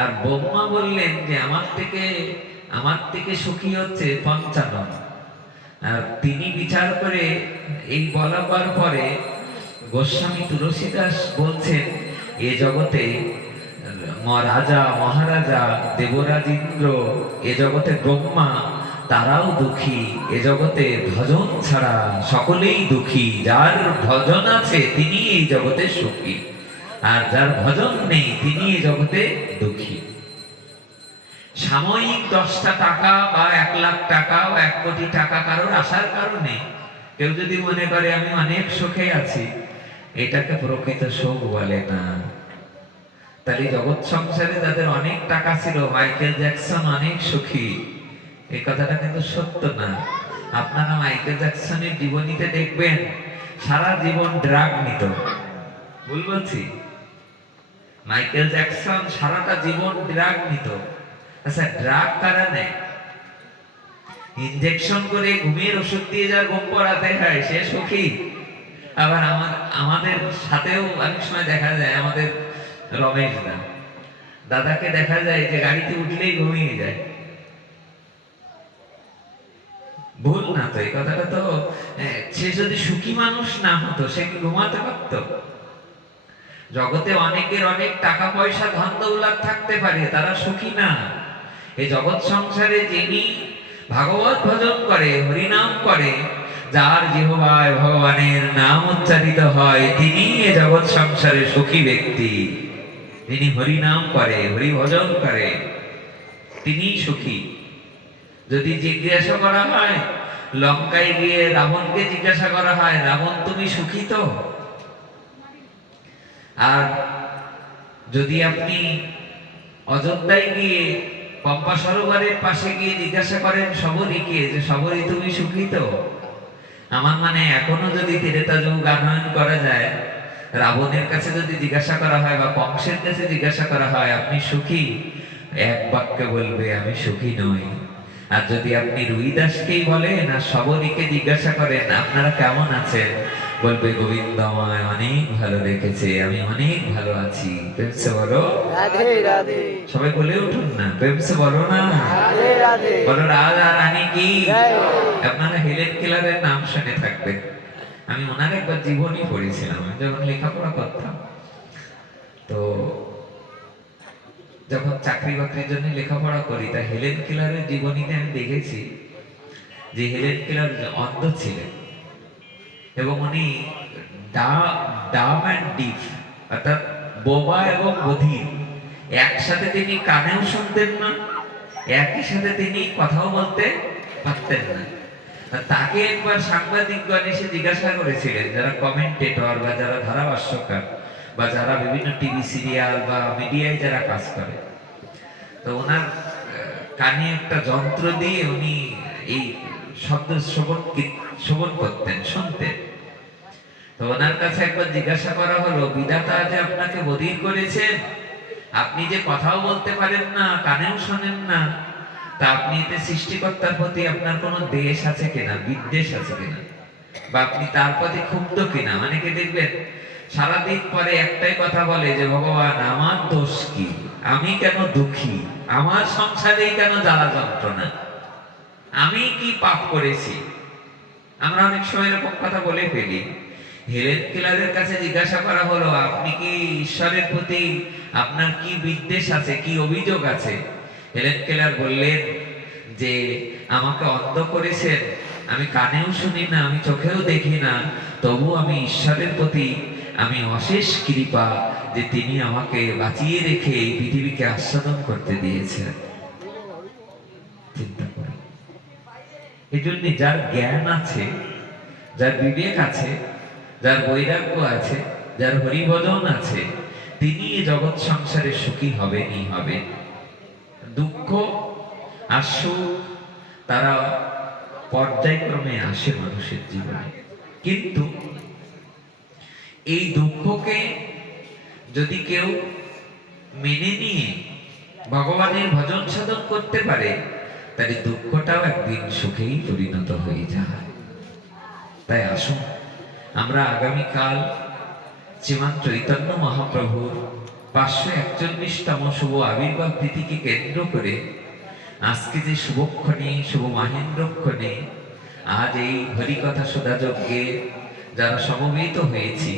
আর ব্রহ্মা বললেন যে আমার থেকে সুখী হচ্ছে পঞ্চানন। আর তিনি বিচার করে এই বলাবার পরে গোস্বামী তুলসীদাস বলছেন, এ জগতে রাজা মহারাজা দেবরাজ ইন্দ্র, এ জগতে ব্রহ্মা, তারাও দুঃখী। এ জগতে ভজন ছাড়া সকলেই দুঃখী। যার ভজন আছে তিনি এই জগতে সুখী, আর যার ভজন নেই তিনি এই জগতে দুঃখী। সাময়িক 10টা টাকা বা 1 লাখ টাকা বা 1 কোটি টাকা কারোর আসার কারণে কেউ যদি মনে করে আমি অনেক সুখে আছি, এটাকে প্রকৃত সুখ বলে না। তাহলে জগৎ সংসারে যাদের অনেক টাকা ছিল, মাইকেল জ্যাকসন অনেক সুখী, এই কথাটা কিন্তু সত্য না। আপনারা মাইকেল জ্যাকসনের জীবনীতে দেখবেন সারা জীবন ড্রাগ নিত। ভুল বলছি? মাইকেল জ্যাকসন সারাটা জীবন ড্রাগ নিত। আচ্ছা, ড্রাগ কারা নেয়? ইনজেকশন করে ঘুমের ওষুধ দিয়ে যার ঘুম পড়াতে হয় সে সুখী। আবার আমাদের সাথেও অনেক সময় দেখা যায়, আমাদের রমেশ দাদাকে দেখা যায় যে গাড়িতে উঠলেই ঘুমিয়ে যায়। ভুল না তো? এই কথাটা তো, সে যদি সুখী মানুষ না হতো সে কি ঘুমাতে পারত? জগতে অনেকের অনেক টাকা পয়সা ধন দৌলত থাকতে পারে, তারা সুখী না। এই জগৎ সংসারে যিনি ভাগবত ভজন করে, হরিনাম করে, যার জিহ্বায় ভগবানের নাম উচ্চারিত হয়, তিনি এই জগৎ সংসারে সুখী ব্যক্তি। যিনি হরিনাম করে, হরি ভজন করে, তিনি সুখী। যদি জিজ্ঞাসা করা হয়, লঙ্কায় গিয়ে রাবণকে জিজ্ঞাসা করা হয়, রাবণ তুমি সুখী তো? আর যদি আপনি অযোধ্যায় গিয়ে পম্পা সরোবরের পাশে গিয়ে জিজ্ঞাসা করেন শবরীকে যে শবরী তুমি সুখী তো? আমার মানে এখনো যদি ত্রেতা যুগ আনয়ন করা যায়, রাবণের কাছে যদি জিজ্ঞাসা করা হয় বা কংসের কাছে জিজ্ঞাসা করা হয় আপনি সুখী, এক বাক্যে বলবে আমি সুখী নই। আর যদি আপনি রুইদাসকেই বলেন আর শবরীকে জিজ্ঞাসা করেন আপনারা কেমন আছেন, বলবে গোবিন্দ আমায় অনেক ভালো রেখেছে, আমি অনেক ভালো আছি। প্রেমসে বলো রাধে রাধে। সবাই বলে উঠুন না, প্রেমসে বলো না রাধে রাধে। বলো রাধা রানী কি। আপনারা হেলেন কেলারের নাম শুনে থাকবেন। আমি ওনার একবার জীবনী পড়েছিলাম যখন লেখাপড়া করতাম। তো যখন চাকরি বাকরির জন্য লেখাপড়া করি, তা হেলেন কেলারের জীবনীতে আমি দেখেছি যে হেলেন কেলার অন্ধ ছিলেন এবং উনি ডাম অ্যান্ড ডিফ অর্থাৎ বোবা এবং বধির একসাথে তিনি কানেও শুনতেন না, একই সাথে তিনি কথাও বলতে পারতেন না। তাকে একবার সাংবাদিকগণ এসে জিজ্ঞাসা করেছিলেন, যারা কমেন্টেটর বা যারা ধারাভাষ্যকার বা যারা বিভিন্ন টিভি সিরিয়াল বা মিডিয়ায় যারা কাজ করে, তো ওনার কানে একটা যন্ত্র দিয়ে উনি এই শব্দ শ্রবণ করতেন, শুনতেন। তো ওনার কাছে একবার জিজ্ঞাসা করা হলো, বিধাতা যে আপনাকে বধির করেছেন, আপনি যে কথাও বলতে পারেন না, কানেও শোনেন না, তা আপনি এতে সৃষ্টিকর্তার প্রতি আপনার কোনো দেশ আছে কিনা, বিদ্বেষ আছে কিনা, বা আপনি তার প্রতি ক্ষুব্ধ কিনা? অনেকে দেখবেন সারাদিন পরে একটাই কথা বলে যে ভগবান আমার দোষ কি, আমি কেন দুঃখী, আমার সংসারেই কেন জ্বালা যন্ত্রণা, আমি কি পাপ করেছি। আমরা অনেক সময় এরকম কথা বলে ফেলি। হেলেন কেলারের কাছে জিজ্ঞাসা করা হলো আপনি কি ঈশ্বরের প্রতি আপনার কি বিদ্বেষ আছে, কি অভিযোগ আছে? হেলেন কেলার বললেন যে আমাকে অন্ধ করেছেন, আমি কানেও শুনি না, আমি চোখেও দেখি না, তবু আমি ঈশ্বরের প্রতি আমি অশেষ কৃপা যে তিনি আমাকে বাঁচিয়ে রেখে এই পৃথিবীকে আস্বাদন করতে দিয়েছেন। চিন্তা করুন। এই জন্য যার জ্ঞান আছে, যার বিবেক আছে, যার বৈরাগ্য আছে, যার হরিভজন আছে, তিনি এই জগৎ সংসারে সুখী হবেনই হবেন। দুঃখ আর সুখ তারা পর্যায়ক্রমে আসে মানুষের জীবনে, কিন্তু এই দুঃখকে যদি কেউ মেনে নিয়ে ভগবানের ভজন সাধন করতে পারে, তাহলে দুঃখটাও একদিন সুখেই পরিণত হয়ে যায়। তাই আসুন আমরা আগামীকাল শ্রীমান চৈতন্য মহাপ্রভুর 541তম শুভ আবির্ভাব তিথিকে কেন্দ্র করে আজকে যে শুভক্ষণে, শুভ মাহেন্দ্রক্ষণে আজ এই হরিকথা সুধা যজ্ঞে যারা সমবেত হয়েছি,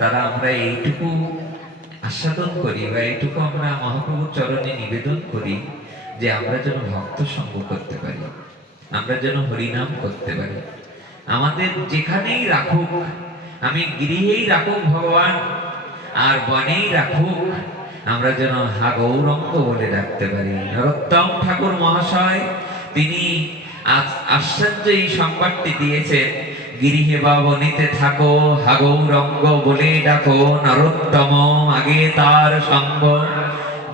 তারা আমরা এইটুকু আস্বাদন করি বা এইটুকু আমরা মহাপ্রভুর চরণে নিবেদন করি যে আমরা যেন ভক্ত সঙ্গ করতে পারি, আমরা যেন হরিনাম করতে পারি। আমাদের যেখানেই রাখুক, আমি গৃহেই রাখুক ভগবান আর বনেই রাখুক, আমরা যেন হা গৌরঙ্গ বলে ডাকতে পারি। নরোত্তম ঠাকুর মহাশয় তিনি আশ্চর্য এই সংবাদটি দিয়েছেন, গৃহে বা বনিতে থাকো হা গৌরঙ্গ বলে ডাকো, নরোত্তম আগে তার সঙ্গ।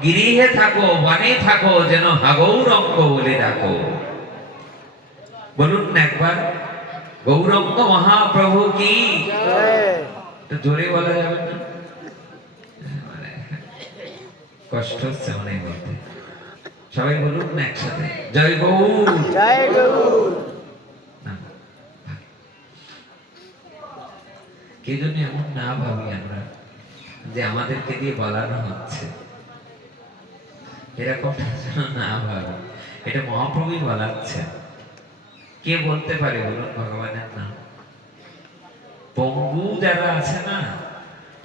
গৃহে থাকো বনে থাকো যেন হা গৌরঙ্গ বলে ডাকো। বলুন না একবার, গৌরঙ্গ মহাপ্রভু কি? জোরে বলা যাবে না, কষ্ট হচ্ছে মনে বলতে। সবাই বলুন না একসাথে, জয় গৌর, জয় গৌর। কে জন্য এমন না ভাবি আমরা যে আমাদেরকে দিয়ে বলানো হচ্ছে, এরকম না ভাবি, এটা মহাপ্রভুই বলাচ্ছে। কে বলতে পারে বলুন ভগবানের নাম? পঙ্গু যারা আছে না,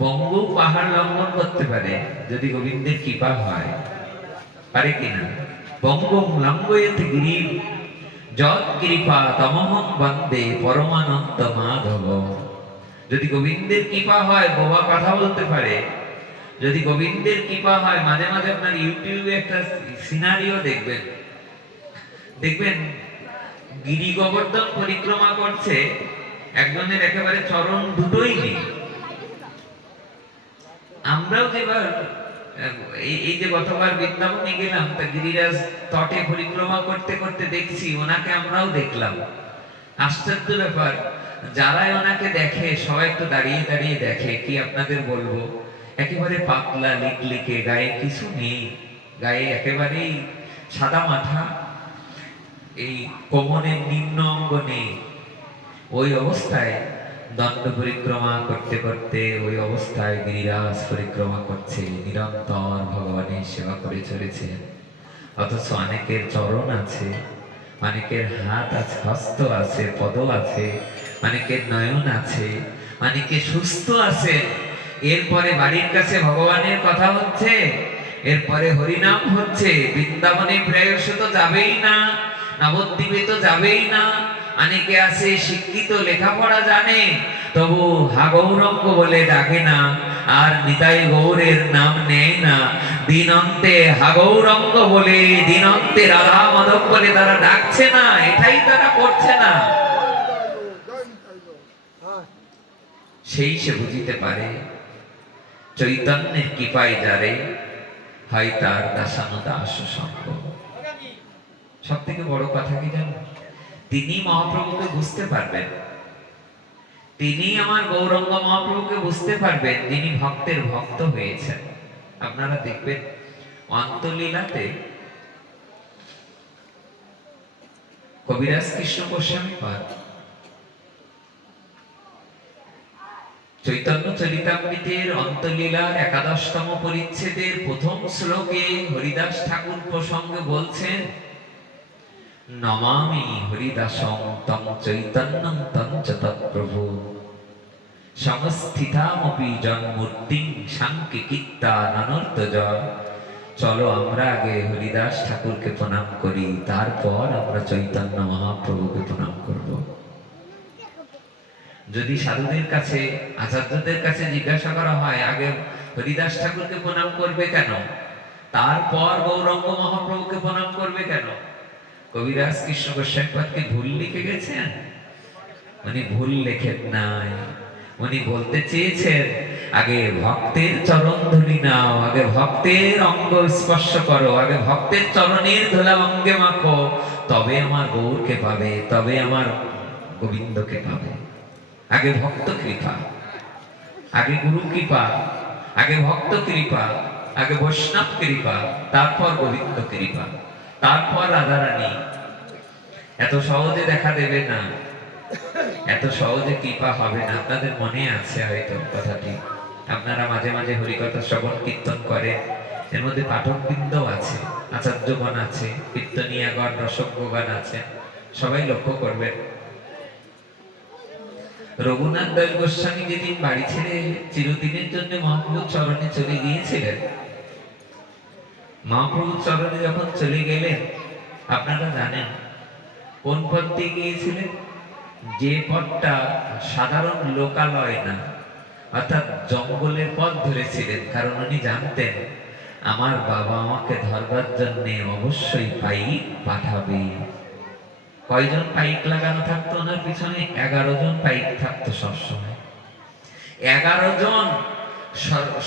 পঙ্গু পাহাড় লঙ্ঘন করতে পারে যদি গোবিন্দের কৃপা হয়, পারে কিনা? পঙ্গুম লঙ্ঘয়েত গিরিম যৎ কৃপা তমহং বন্দে পরমানন্দ মাধব। যদি গোবিন্দের কৃপা হয় বাবা কথা বলতে পারে, যদি গোবিন্দের কৃপা হয়, মাঝে মাঝে আপনার ইউটিউবে একটা সিনারিও দেখবেন, দেখবেন গিরি গোবর্ধন পরিক্রমা করছে, একজনের একেবারে চরণ দুটোই নেই। আমরাও যেবার এই যে গতবার বৃন্দাবনে গেলাম, তা গিরিরাজ তটে পরিক্রমা করতে করতে দেখছি ওনাকে আমরাও দেখলাম। আশ্চর্য ব্যাপার, যারাই ওনাকে দেখে সবাই একটু দাঁড়িয়ে দাঁড়িয়ে দেখে। কি আপনাদের বলবো, একেবারে পাতলা লিকলিকে, গায়ে কিছু নেই, গায়ে একেবারেই সাদা মাথা, এই কোমরের নিম্ন অঙ্গ নেই। ওই অবস্থায় দণ্ড পরিক্রমা করতে করতে ওই অবস্থায় গিরিরাজ পরিক্রমা করছে, নিরন্তর ভগবানের সেবা করে চলেছে। অথচ অনেকের চরণ আছে, অনেকের হাত আছে, হস্ত আছে, পদ আছে, অনেকের নয়ন আছে, অনেকে সুস্থ আছে। এরপরে বাড়ির কাছে ভগবানের কথা হচ্ছে, এরপরে হরিনাম হচ্ছে। বৃন্দাবনে প্রায়শ তো যাবেই না, নবদ্বীপে তো যাবেই না। অনেকে আছে শিক্ষিত, লেখাপড়া জানে, তবু হা গৌরঙ্গ বলে ডাকে না, আর নিতাই গৌরের নাম নেয় না। দিন অন্তে হা গৌরঙ্গ বলে, দিন অন্তে রাধা মাধব বলে তারা ডাকছে না, এটাই তারা করছে না। সেই সে বুঝিতে পারে চৈতন্যের কৃপায় যারে হয় তার দাসানো দাস সঙ্গ। সব থেকে বড় কথা কি জানো, তিনি মহাপ্রভুকে বুঝতে পারবেন, তিনি আমার গৌরঙ্গ মহাপ্রভুকে বুঝতে পারবেন, যিনি ভক্তের ভক্ত হয়েছেন। আপনারা দেখবেন অন্তলীলাতে কবিরাজ কৃষ্ণ গোস্বামী পাদ চৈতন্য চরিতামৃতের অন্তলীলার ১১তম পরিচ্ছেদের প্রথম শ্লোকে হরিদাস ঠাকুর প্রসঙ্গে বলছেন, নমামি হরিদাসং তং চৈতন্যং তং চ তৎপ্রভু সংস্থিতামপি জন্মূর্তিং সাংকিকিত্তা নানর্তজয়। চলো আমরা আগে হরিদাস ঠাকুরকে প্রণাম করি, তারপর আমরা চৈতন্য মহাপ্রভুকে প্রণাম করব। যদি সাধুদের কাছে, আচার্যদের কাছে জিজ্ঞাসা করা হয় আগে হরিদাস ঠাকুরকে প্রণাম করবে কেন, তারপর গৌরঙ্গ মহাপ্রভুকে প্রণাম করবে কেন, কবিরাজ কৃষ্ণ গোস্বামী পাদকে ভুল লিখে গেছেন? উনি ভুল লেখেন নাই, উনি বলতে চেয়েছেন আগে ভক্তের চরণ ধুলি নাও, আগে ভক্তের অঙ্গ স্পর্শ করো, আগে ভক্তের চরণের ধুলা অঙ্গে মাখো, তবে আমার গৌরকে পাবে, তবে আমার গোবিন্দকে পাবে। আগে ভক্ত কৃপা, আগে গুরু কৃপা, আগে ভক্ত কৃপা, আগে বৈষ্ণব কৃপা, তারপর গোবিন্দ কৃপা, তারপর রাধারানী। এত সহজে দেখা দেবে না, এত সহজে কৃপা হবে না। আপনাদের মনে আছে হয়তো কথাটি, আপনারা মাঝে মাঝে হরিকথা শ্রবণ কীর্তন করেন, এর মধ্যে পাঠকবৃন্দ আছে, আচার্যগণ আছে, কীর্তনীয়গণ, রসজ্ঞগণ আছে, সবাই লক্ষ্য করবেন। রঘুনাথ দাস গোস্বামী যেদিন বাড়ি ছেড়ে চিরদিনের জন্য মহাপ্রভুর চরণে চলে গিয়েছিলেন, মহাপ্রভুর চরণে যখন চলে গেলেন, আপনারা জানেন কোন পথ দিয়ে গিয়েছিলেন? যে পথটা সাধারণ লোকালয় না, অর্থাৎ জঙ্গলের পথ ধরেছিলেন। কারণ উনি জানতেন আমার বাবা আমাকে ধরবার জন্য অবশ্যই পাইক পাঠাবে। কয়জন পাইক লাগানো থাকতো ওনার পিছনে? 11 জন পাইক থাকতো সবসময়। 11 জন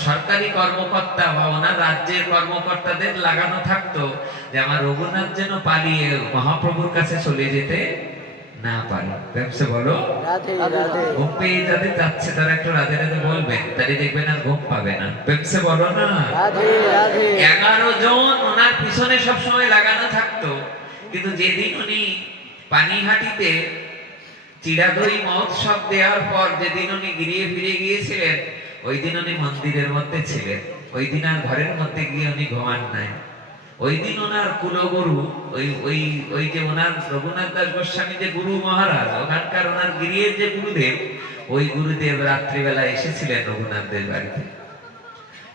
সরকারি কর্মকর্তা বা ওনার রাজ্যের কর্মকর্তাদের লাগানো থাকতো যে আমার রঘুনাথ যেন পালিয়ে মহাপ্রভুর কাছে চলে যেতে না পারে। ব্যবসা বলো ঘুম পেয়ে যাদের যাচ্ছে তারা একটু রাধে রাধে বলবেন, তাই দেখবেন আর ঘুম পাবে না। ব্যবসা বলো না। 11 জন ওনার পিছনে সবসময় লাগানো থাকতো। কিন্তু যেদিন উনি পানিহাটিতে চিরাদই মহোৎসব দেওয়ার পর যেদিন উনি গিরিয়ে ফিরে গিয়েছিলেন, ওই দিন উনি মন্দিরের মধ্যে ছিলেন। ওই দিন আর ঘরের মধ্যে গিয়ে উনি ঘুমান নাই। ওই দিন ওনার কুলগুরু, ওই ওই ওই যে ওনার রঘুনাথ দাস গোস্বামী যে গুরু মহারাজ, ওখানকার ওনার গিরিয়ের যে গুরুদেব, ওই গুরুদেব রাত্রিবেলা এসেছিলেন রঘুনাথদের বাড়িতে।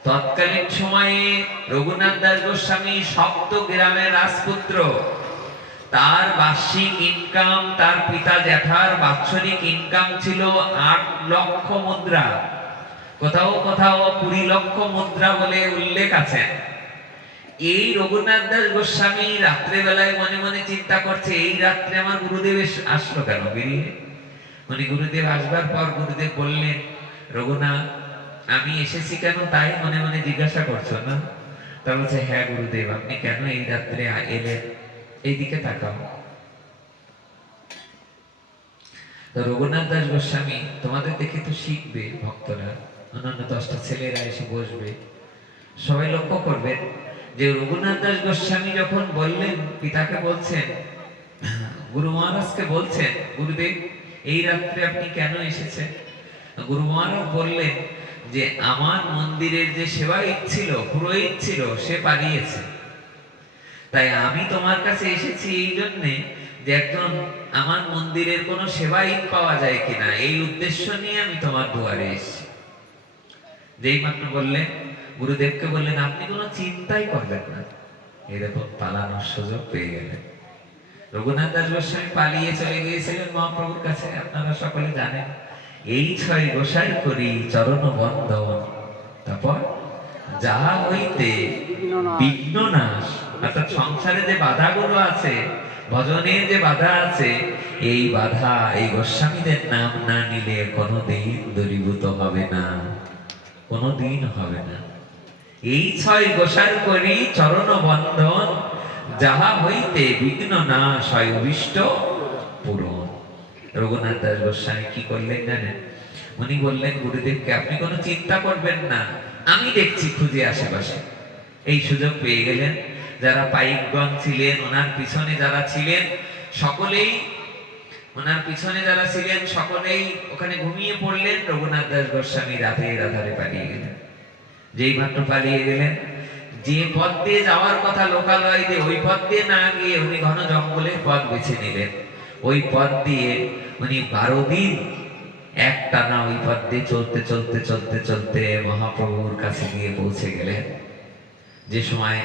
তৎকালীন সময়ে রঘুনাথ দাস গোস্বামী সপ্ত গ্রামের রাজপুত্র। তার বার্ষিক ইনকাম, তার পিতা জ্যাঠার বাৎসরিক ইনকাম ছিল 8 লক্ষ মুদ্রা, কোথাও কোথাও 20 লক্ষ মুদ্রা বলে উল্লেখ আছে। এই রঘুনাথ দাস গোস্বামী রাত্রে বেলায় মনে মনে চিন্তা করছে, এই রাত্রে আমার গুরুদেব আসলো কেন বেরিয়ে? উনি গুরুদেব আসবার পর গুরুদেব বললেন, রঘুনাথ আমি এসেছি কেন তাই মনে মনে জিজ্ঞাসা করছো না? তা বলছে, হ্যাঁ গুরুদেব, আপনি কেন এই রাত্রে এলেন? এইদিকে তাকাও। রঘুনাথ দাস গোস্বামী তোমাদের দেখে তো শিখবে ভক্তরা, অন্যান্য 10টা ছেলেরা এসে বসবে, সবাই লক্ষ্য করবেন যে রঘুনাথ দাস গোস্বামী যখন বললেন, পিতাকে বলছেন, গুরু মহারাজকে বলছেন, গুরুদেব এই রাত্রে আপনি কেন এসেছেন? গুরু মহারাজ বললেন যে আমার মন্দিরের যে সেবায়িত ছিল, পুরোহিত ছিল, সে পালিয়েছে। তাই আমি তোমার কাছে এসেছি এই জন্যে যে একজন আমার মন্দিরের কোনো সেবায়িত পাওয়া যায় কিনা, এই উদ্দেশ্য নিয়ে আমি তোমার দুয়ারে এসেছি। যেই মাত্র বললেন, গুরুদেবকে বললেন, আপনি কোনো চিন্তাই করবেন না। এরকম পালানোর সুযোগ পেয়ে গেলেন। রঘুনাথ দাস গোস্বামী পালিয়ে চলে গিয়েছিলেন মহাপ্রভুর কাছে, আপনারা সকলে জানেন। এই 6 গোসাই করি চরণ বন্দন, তারপর যাহা হইতে বিঘ্ন নাশ, অর্থাৎ সংসারে যে বাধাগুলো আছে, ভজনের যে বাধা আছে, এই বাধা এই গোস্বামীদের নাম না নিলে কোনোদিন দূরীভূত হবে না, কোনোদিন হবে না। এই 6 গোসাই করি চরণ বন্দন, যাহা হইতে বিঘ্ন নাশ হয় অভীষ্ট পূরণ। রঘুনাথ দাস গোস্বামী কি করলেন জানেন? উনি বললেন গুরুদেবকে, আপনি কোনো চিন্তা করবেন না, আমি দেখছি খুঁজে আশেপাশে। এই সুযোগ পেয়ে গেলেন। যারা পাইকগণ ছিলেন, ওনার পিছনে যারা ছিলেন সকলেই, ওনার পিছনে যারা ছিলেন সকলেই ওখানে ঘুমিয়ে পড়লেন। রঘুনাথ দাস গোস্বামী রাতের আধারে পালিয়ে গেলেন। যেই মাত্র পালিয়ে গেলেন, যে পথ দিয়ে যাওয়ার কথা লোকালয় দিয়ে, ওই পথ দিয়ে না গিয়ে উনি ঘন জঙ্গলের পথ বেছে নিলেন। ওই পথ দিয়ে উনি 12 দিন একটানা ওই পথ দিয়ে চলতে চলতে চলতে চলতে মহাপ্রভুর কাছে গিয়ে পৌঁছে গেলেন। যে সময়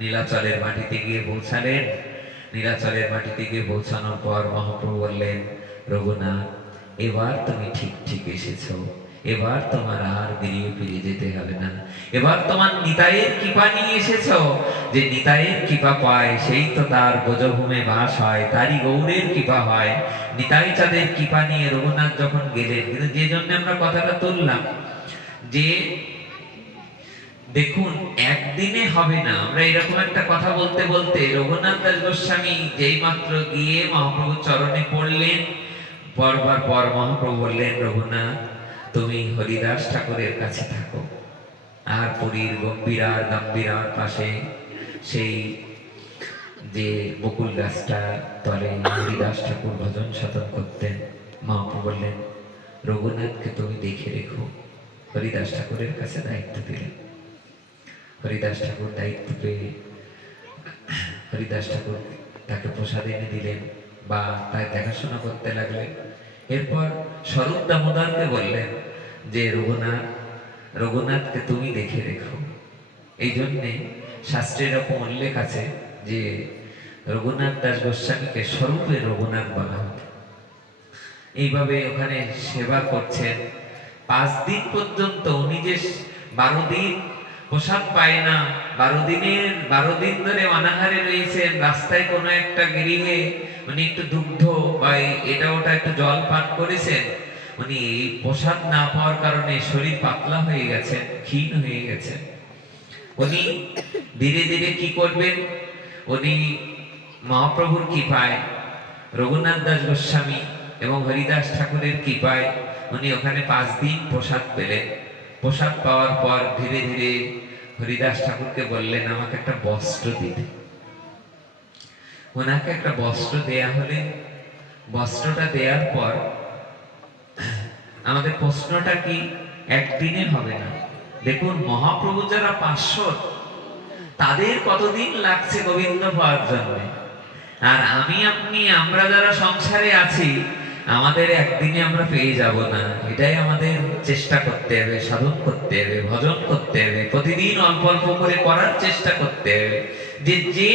নীলাচলের মাটিতে গিয়ে পৌঁছালেন, নীলাচলের মাটিতে গিয়ে পৌঁছানোর পর মহাপ্রভু বললেন, রঘুনাথ এবার তুমি ঠিক ঠিক এসেছো, এবার তোমার আর বেরিয়ে ফিরে যেতে হবে না। এবার তোমার নিতাইয়ের কৃপা নিয়ে এসেছো। যে নিতাইয়ের কৃপা পায় সেই তো তার ব্রজভূমে বাস হয়, তারই গৌরের কৃপা হয়। নিতাই চাঁদের কৃপা নিয়ে রঘুনাথ যখন গেলেন, কিন্তু যে জন্য আমরা কথাটা তুললাম, যে দেখুন একদিনে হবে না। আমরা এরকম একটা কথা বলতে বলতে রঘুনাথ দাস গোস্বামী যেই মাত্র গিয়ে মহাপ্রভুর চরণে পড়লেন, পরবার পর মহাপ্রভু বললেন, রঘুনাথ তুমি হরিদাস ঠাকুরের কাছে থাকো। আর পুরীর গম্ভীরার পাশে সেই যে বকুল গাছটা তলে হরিদাস ঠাকুর ভজন সাধন করতেন। মহাপ্রভু বললেন, রঘুনাথকে তুমি দেখে রেখো। হরিদাস ঠাকুরের কাছে দায়িত্ব দিলেন। হরিদাস ঠাকুর দায়িত্ব পেয়ে হরিদাস ঠাকুর তাকে প্রসাদ এনে দিলেন বা তাই দেখাশোনা করতে লাগলেন। এরপর স্বরূপ দামোদরকে বললেন যে রঘুনাথকে তুমি দেখে রেখো। এই জন্যে শাস্ত্রে এরকম উল্লেখ আছে যে রঘুনাথ দাস গোস্বামীকে স্বরূপে রঘুনাথ বলা হতো। এইভাবে ওখানে সেবা করছেন 5 দিন পর্যন্ত। উনি যে 12 দিন প্রসাদ পায় না, 12 দিন ধরে অনাহারে রয়েছেন। রাস্তায় কোনো একটা গৃহে উনি একটু দুগ্ধ বা এটা ওটা একটু জল পান করেছেন। উনি এই প্রসাদ না পাওয়ার কারণে শরীর পাতলা হয়ে গেছেন, ক্ষীণ হয়ে গেছেন। উনি ধীরে ধীরে কি করবেন, উনি মহাপ্রভুর কৃপায়, রঘুনাথ দাস গোস্বামী এবং হরিদাস ঠাকুরের কৃপায় উনি ওখানে 5 দিন প্রসাদ পেলেন। প্রসাদ পাওয়ার পর ধীরে ধীরে হরিদাস ঠাকুরকে বললেন, আমাকে একটা বস্ত্র দিতে। ওনাকে একটা বস্ত্র দেয়া হলে, বস্ত্রটা দেওয়ার পর আমাদের প্রশ্নটা কি, একদিনে হবে না। দেখুন, মহাপ্রভু যারা 500 তাদের কতদিন লাগছে গোবিন্দ পাওয়ার জন্য। আর আমরা যারা সংসারে আছি, আমাদের একদিনে আমরা পেয়ে যাব না। এটাই আমাদের চেষ্টা করতে হবে, সাধন করতে হবে, ভজন করতে হবে, প্রতিদিন অল্প অল্প করে করার চেষ্টা করতে হবে। যে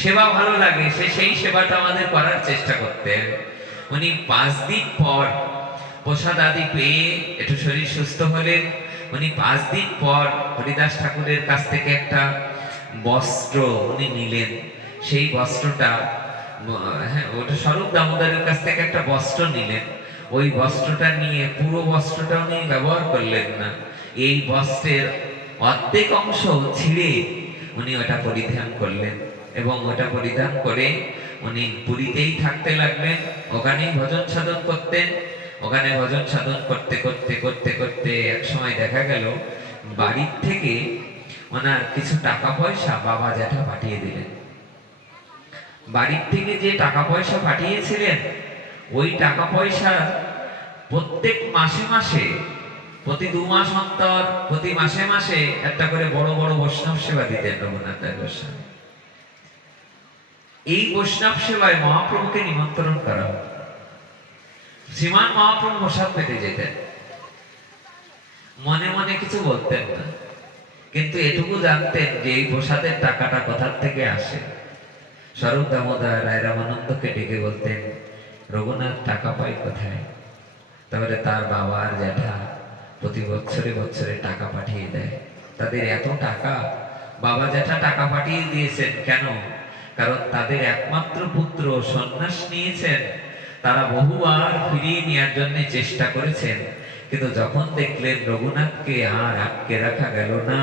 সেবা ভালো লাগে সেই সেবাটা আমাদের করার চেষ্টা করতে হবে। উনি 5 দিন পর প্রসাদ আদি পেয়ে একটু শরীর সুস্থ হলেন। উনি 5 দিন পর হরিদাস ঠাকুরের কাছ থেকে একটা বস্ত্র উনি নিলেন। সেই বস্ত্রটা, ওটা স্বরূপ দামোদরের কাছ থেকে একটা বস্ত্র নিলেন। ওই বস্ত্রটা নিয়ে পুরো বস্ত্রটা উনি ব্যবহার করলেন না। এই বস্ত্রের অর্ধেক অংশ ছিঁড়ে উনি ওটা পরিধান করলেন এবং ওটা পরিধান করে উনি পুরীতেই থাকতে লাগলেন। ওখানেই ভজন সাধন করতেন। ওখানে ভজন সাধন করতে করতে করতে করতে এক সময় দেখা গেল বাড়ির থেকে ওনার কিছু টাকা পয়সা বাবা জ্যাঠা পাঠিয়ে দিলেন। বাড়ির থেকে যে টাকা পয়সা পাঠিয়েছিলেন, ওই টাকা পয়সা প্রত্যেক মাসে মাসে, প্রতি 2 মাস অন্তর, প্রতি মাসে মাসে একটা করে বড় বড় বৈষ্ণব সেবা দিতেন রঘুনাথ দাস গোস্বামী। এই বৈষ্ণব সেবায় মহাপ্রভুকে নিমন্ত্রণ করা হতো। শ্রীমান মহাপ্রভু প্রসাদ পেতে যেতেন, মনে মনে কিছু বলতেন না, কিন্তু এটুকু জানতেন যে এই প্রসাদের টাকাটা কোথা থেকে আসে। স্বরূপ দামোদর রায় রামানন্দকে ডেকে বলতেন, রঘুনাথ টাকা পায় কোথায়? তারপরে তার বাবা আর জ্যাঠা প্রতি বছরে বছরে টাকা পাঠিয়ে দেয়। তাদের এত টাকা, বাবা জ্যাঠা টাকা পাঠিয়ে দিয়েছেন কেন? কারণ তাদের একমাত্র পুত্র সন্ন্যাস নিয়েছেন। তারা বহুবার ফিরিয়ে নেওয়ার জন্য চেষ্টা করেছেন, কিন্তু যখন দেখলেন রঘুনাথকে আর আটকে রাখা গেল না,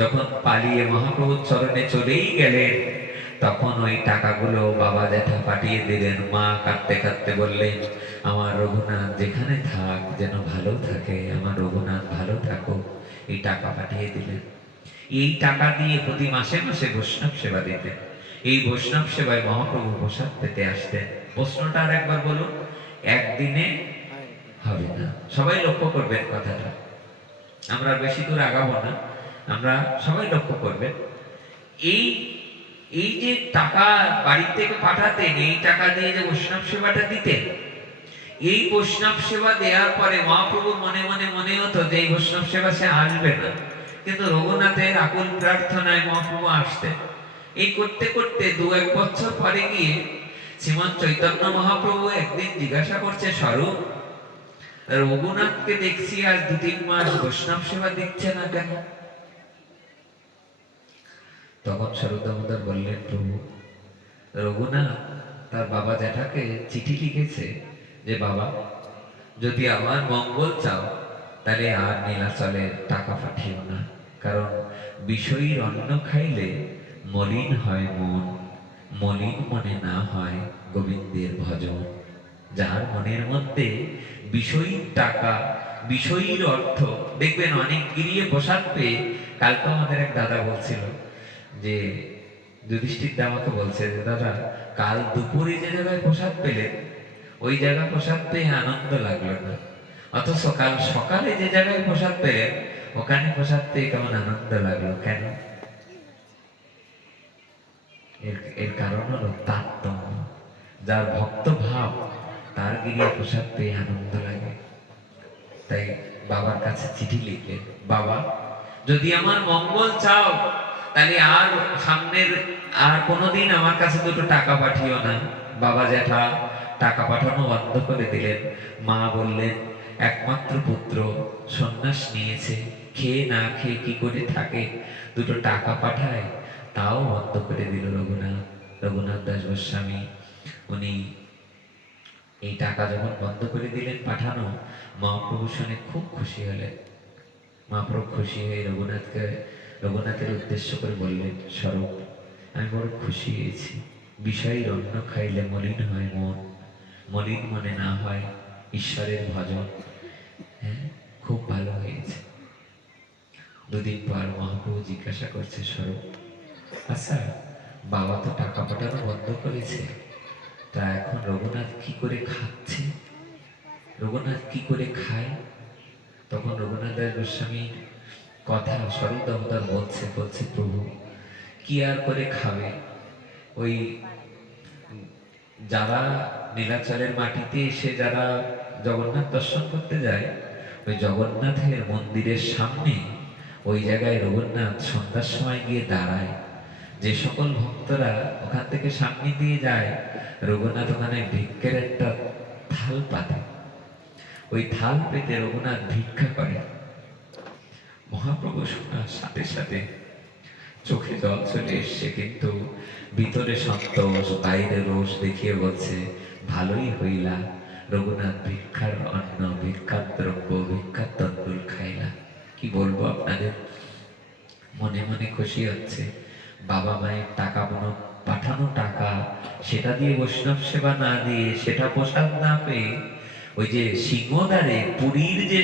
যখন পালিয়ে মহাপ্রভুর চরণে চলেই গেলেন, তখন ওই টাকাগুলো বাবা জ্যাঠা পাঠিয়ে দিলেন। মা কাঁদতে কাঁদতে বললেন, আমার রঘুনাথ যেখানে থাক যেন ভালো থাকে, আমার রঘুনাথ ভালো থাকুক। এই টাকা পাঠিয়ে দিলেন। এই টাকা দিয়ে প্রতি মাসে মাসে বৈষ্ণব সেবা দিতেন। এই বৈষ্ণব সেবায় মহাপ্রভু প্রসাদ পেতে আসতেন। প্রশ্নটা আর একবার বলুন, একদিনে হবে না। সবাই লক্ষ্য করবেন কথাটা, আমরা বেশি দূর আগাবো না, আমরা সবাই লক্ষ্য করবেন। এই এই যে টাকা বাড়ি থেকে পাঠাতেন, এই টাকা দিয়ে যে বৈষ্ণব সেবাটা দিতেন, এই বৈষ্ণব সেবা দেওয়ার পরে মহাপ্রভুর মনে মনে মনে হতো যে এই বৈষ্ণব সেবা সে আসবে না, কিন্তু রঘুনাথের আকুল প্রার্থনায় মহাপ্রভু আসতেন। এই করতে করতে 2-1 বছর পরে গিয়ে শ্রীমৎ চৈতন্য মহাপ্রভু একদিন জিজ্ঞাসা করছে, স্বরূপ, রঘুনাথকে দেখছি আজ 2-3 মাস বৈষ্ণব সেবা দিচ্ছে না কেন? তখন স্বরূপ দামোদর বললেন, প্রভু, রঘুনাথ তার বাবা জ্যাঠাকে চিঠি লিখেছে যে বাবা, যদি আমার মঙ্গল চাও তাহলে আর নীলাচলের টাকা পাঠিও না, কারণ বিষয়ীর অন্ন খাইলে মলিন হয় মন, মলিন মনে না হয় গোবিন্দের ভজন। যার মনের মধ্যে বিষয়ীর টাকা বিষয়ীর অর্থ দেখবেন অনেক গিরিয়ে প্রসাদ পেয়ে। কালকে আমাদের এক দাদা বলছিল যে যুধিষ্ঠির দা আমাকে বলছে যে দাদা, কাল দুপুরে যে জায়গায় প্রসাদ পেলেন ওই জায়গায় প্রসাদ পেয়ে আনন্দ লাগলো না, অথচ কাল সকালে যে জায়গায় প্রসাদ পেলেন ওখানে প্রসাদ পেয়ে কেমন আনন্দ লাগলো। কেন? এর কারণ হলো তারতম্য। যার ভক্ত ভাব তার গিরিয়ে প্রসাদ পেয়ে আনন্দ লাগে। তাই বাবার কাছে চিঠি লিখলেন, বাবা যদি আমার মঙ্গল চাও তাহলে আর সামনের আর কোনোদিন আমার কাছে দুটো টাকা পাঠিও না। বাবা জ্যাঠা টাকা পাঠানো বন্ধ করে দিলেন। মা বললেন একমাত্র পুত্র সন্ন্যাস নিয়েছে, খেয়ে না খেয়ে কি করে থাকে, দুটো টাকা পাঠায়, তাও বন্ধ করে দিল রঘুনাথ দাস গোস্বামী। উনি এই টাকা যখন বন্ধ করে দিলেন পাঠানো, মহাপ্রভু শুনে খুব খুশি হলেন। মহাপ্রভু খুশি হয়ে রঘুনাথের উদ্দেশ্য করে বললেন, স্বরূপ আমি বড় খুশি হয়েছি। বিষয়ের অন্ন খাইলে মলিন হয় মন, মলিন মনে না হয় ঈশ্বরের ভজন। হ্যাঁ, খুব ভালো হয়েছে। দুদিন পর মহাপ্রভু জিজ্ঞাসা করছে, স্বরূপ আচ্ছা বাবা তো টাকা পাঠানো বন্ধ করেছে, তা এখন রঘুনাথ কি করে খাচ্ছে, রঘুনাথ কি করে খায়? তখন রঘুনাথ দাস গোস্বামীর কথা স্বরূপ দামোদর বলছে প্রভু কি আর করে খাবে, ওই যারা নীলাচলের মাটিতে এসে যারা জগন্নাথ দর্শন করতে যায়, ওই জগন্নাথের মন্দিরের সামনে ওই জায়গায় রঘুনাথ সন্ধ্যার সময় গিয়ে দাঁড়ায়। যে সকল ভক্তরা ওখান থেকে সামনে দিয়ে যায়, রঘুনাথ ওখানে ভিক্ষের একটা থাল পাতে, ওই থাল পেতে রঘুনাথ ভিক্ষা করে। মহাপ্রভু শোনার সাথে সাথে চোখে জল চলে এসছে, কিন্তু ভিতরে সন্তোষ, বাইরে রোষ দেখিয়ে বলছে, ভালোই হইলা রঘুনাথ ভিক্ষার অন্ন, ভিক্ষার দ্রব্য, ভিক্ষার তন্ডুল খাইলা। কি বলবো আপনাদের, মনে মনে খুশি হচ্ছে। বাবা মায়ের টাকা পাঠানো টাকা, সেটা দিয়ে বৈষ্ণব সেবা না দিয়ে, সেটা প্রসাদ না পেয়ে, ওই যে সিংহদ্বারে পুরীর যে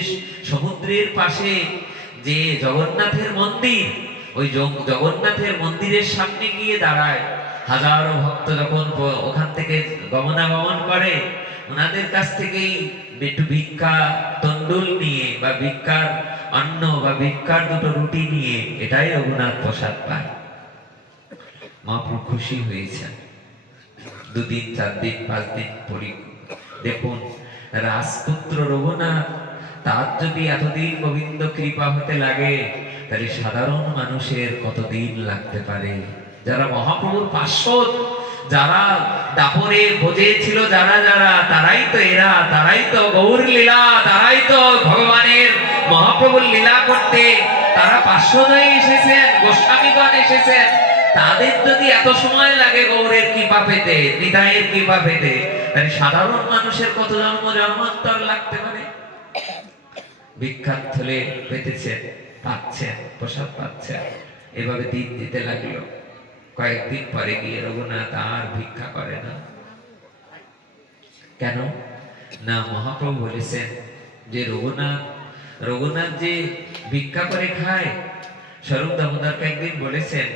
সমুদ্রের পাশে যে জগন্নাথের মন্দির, ওই জগন্নাথের মন্দিরের সামনে গিয়ে দাঁড়ায়। হাজারো ভক্ত যখন ওখান থেকে গমনাগমন করে, ওনাদের কাছ থেকেই একটু ভিক্ষা তন্ডুল নিয়ে বা ভিক্ষার অন্ন বা ভিক্ষার দুটো রুটি নিয়ে, এটাই রঘুনাথ প্রসাদ পায়। মহাপ্রভু খুশি হয়েছেন। দুদিন, 4 দিন, 5 দিন পরে দেখুন রাজপুত্র রঘুনাথ, তার যদি এতদিন গোবিন্দ কৃপা হতে লাগে, তাহলে সাধারণ মানুষের কতদিন লাগতে পারে। যারা মহাপ্রভুর পার্শ্বদ, যারা দাপরে ভোজে ছিল, যারা তারাই তো এরা, তারাই তো গৌর লীলা, তারাই তো ভগবানের মহাপ্রভুর লীলা করতে তারা পার্শ্বদ হয়ে এসেছেন, গোস্বামীগণ এসেছেন। তাদের যদি এত সময় লাগে গৌরের কৃপা পেতে, নিতাইয়ের কৃপা পেতে, তাহলে সাধারণ মানুষের কত জন্ম জন্মান্তর লাগতে পারে। ভিক্ষার থলে পেতেছেন, পাচ্ছেন, প্রসাদ পাচ্ছেন, এভাবে দিন দিতে লাগলো। কয়েকদিন পরে গিয়ে রঘুনাথ আর ভিক্ষা করে না। কেন না? মহাপ্রভু বলেছেন যে রঘুনাথ যে ভিক্ষা করে খায়। স্বরূপ দামোদরকে একদিন বলেছেন,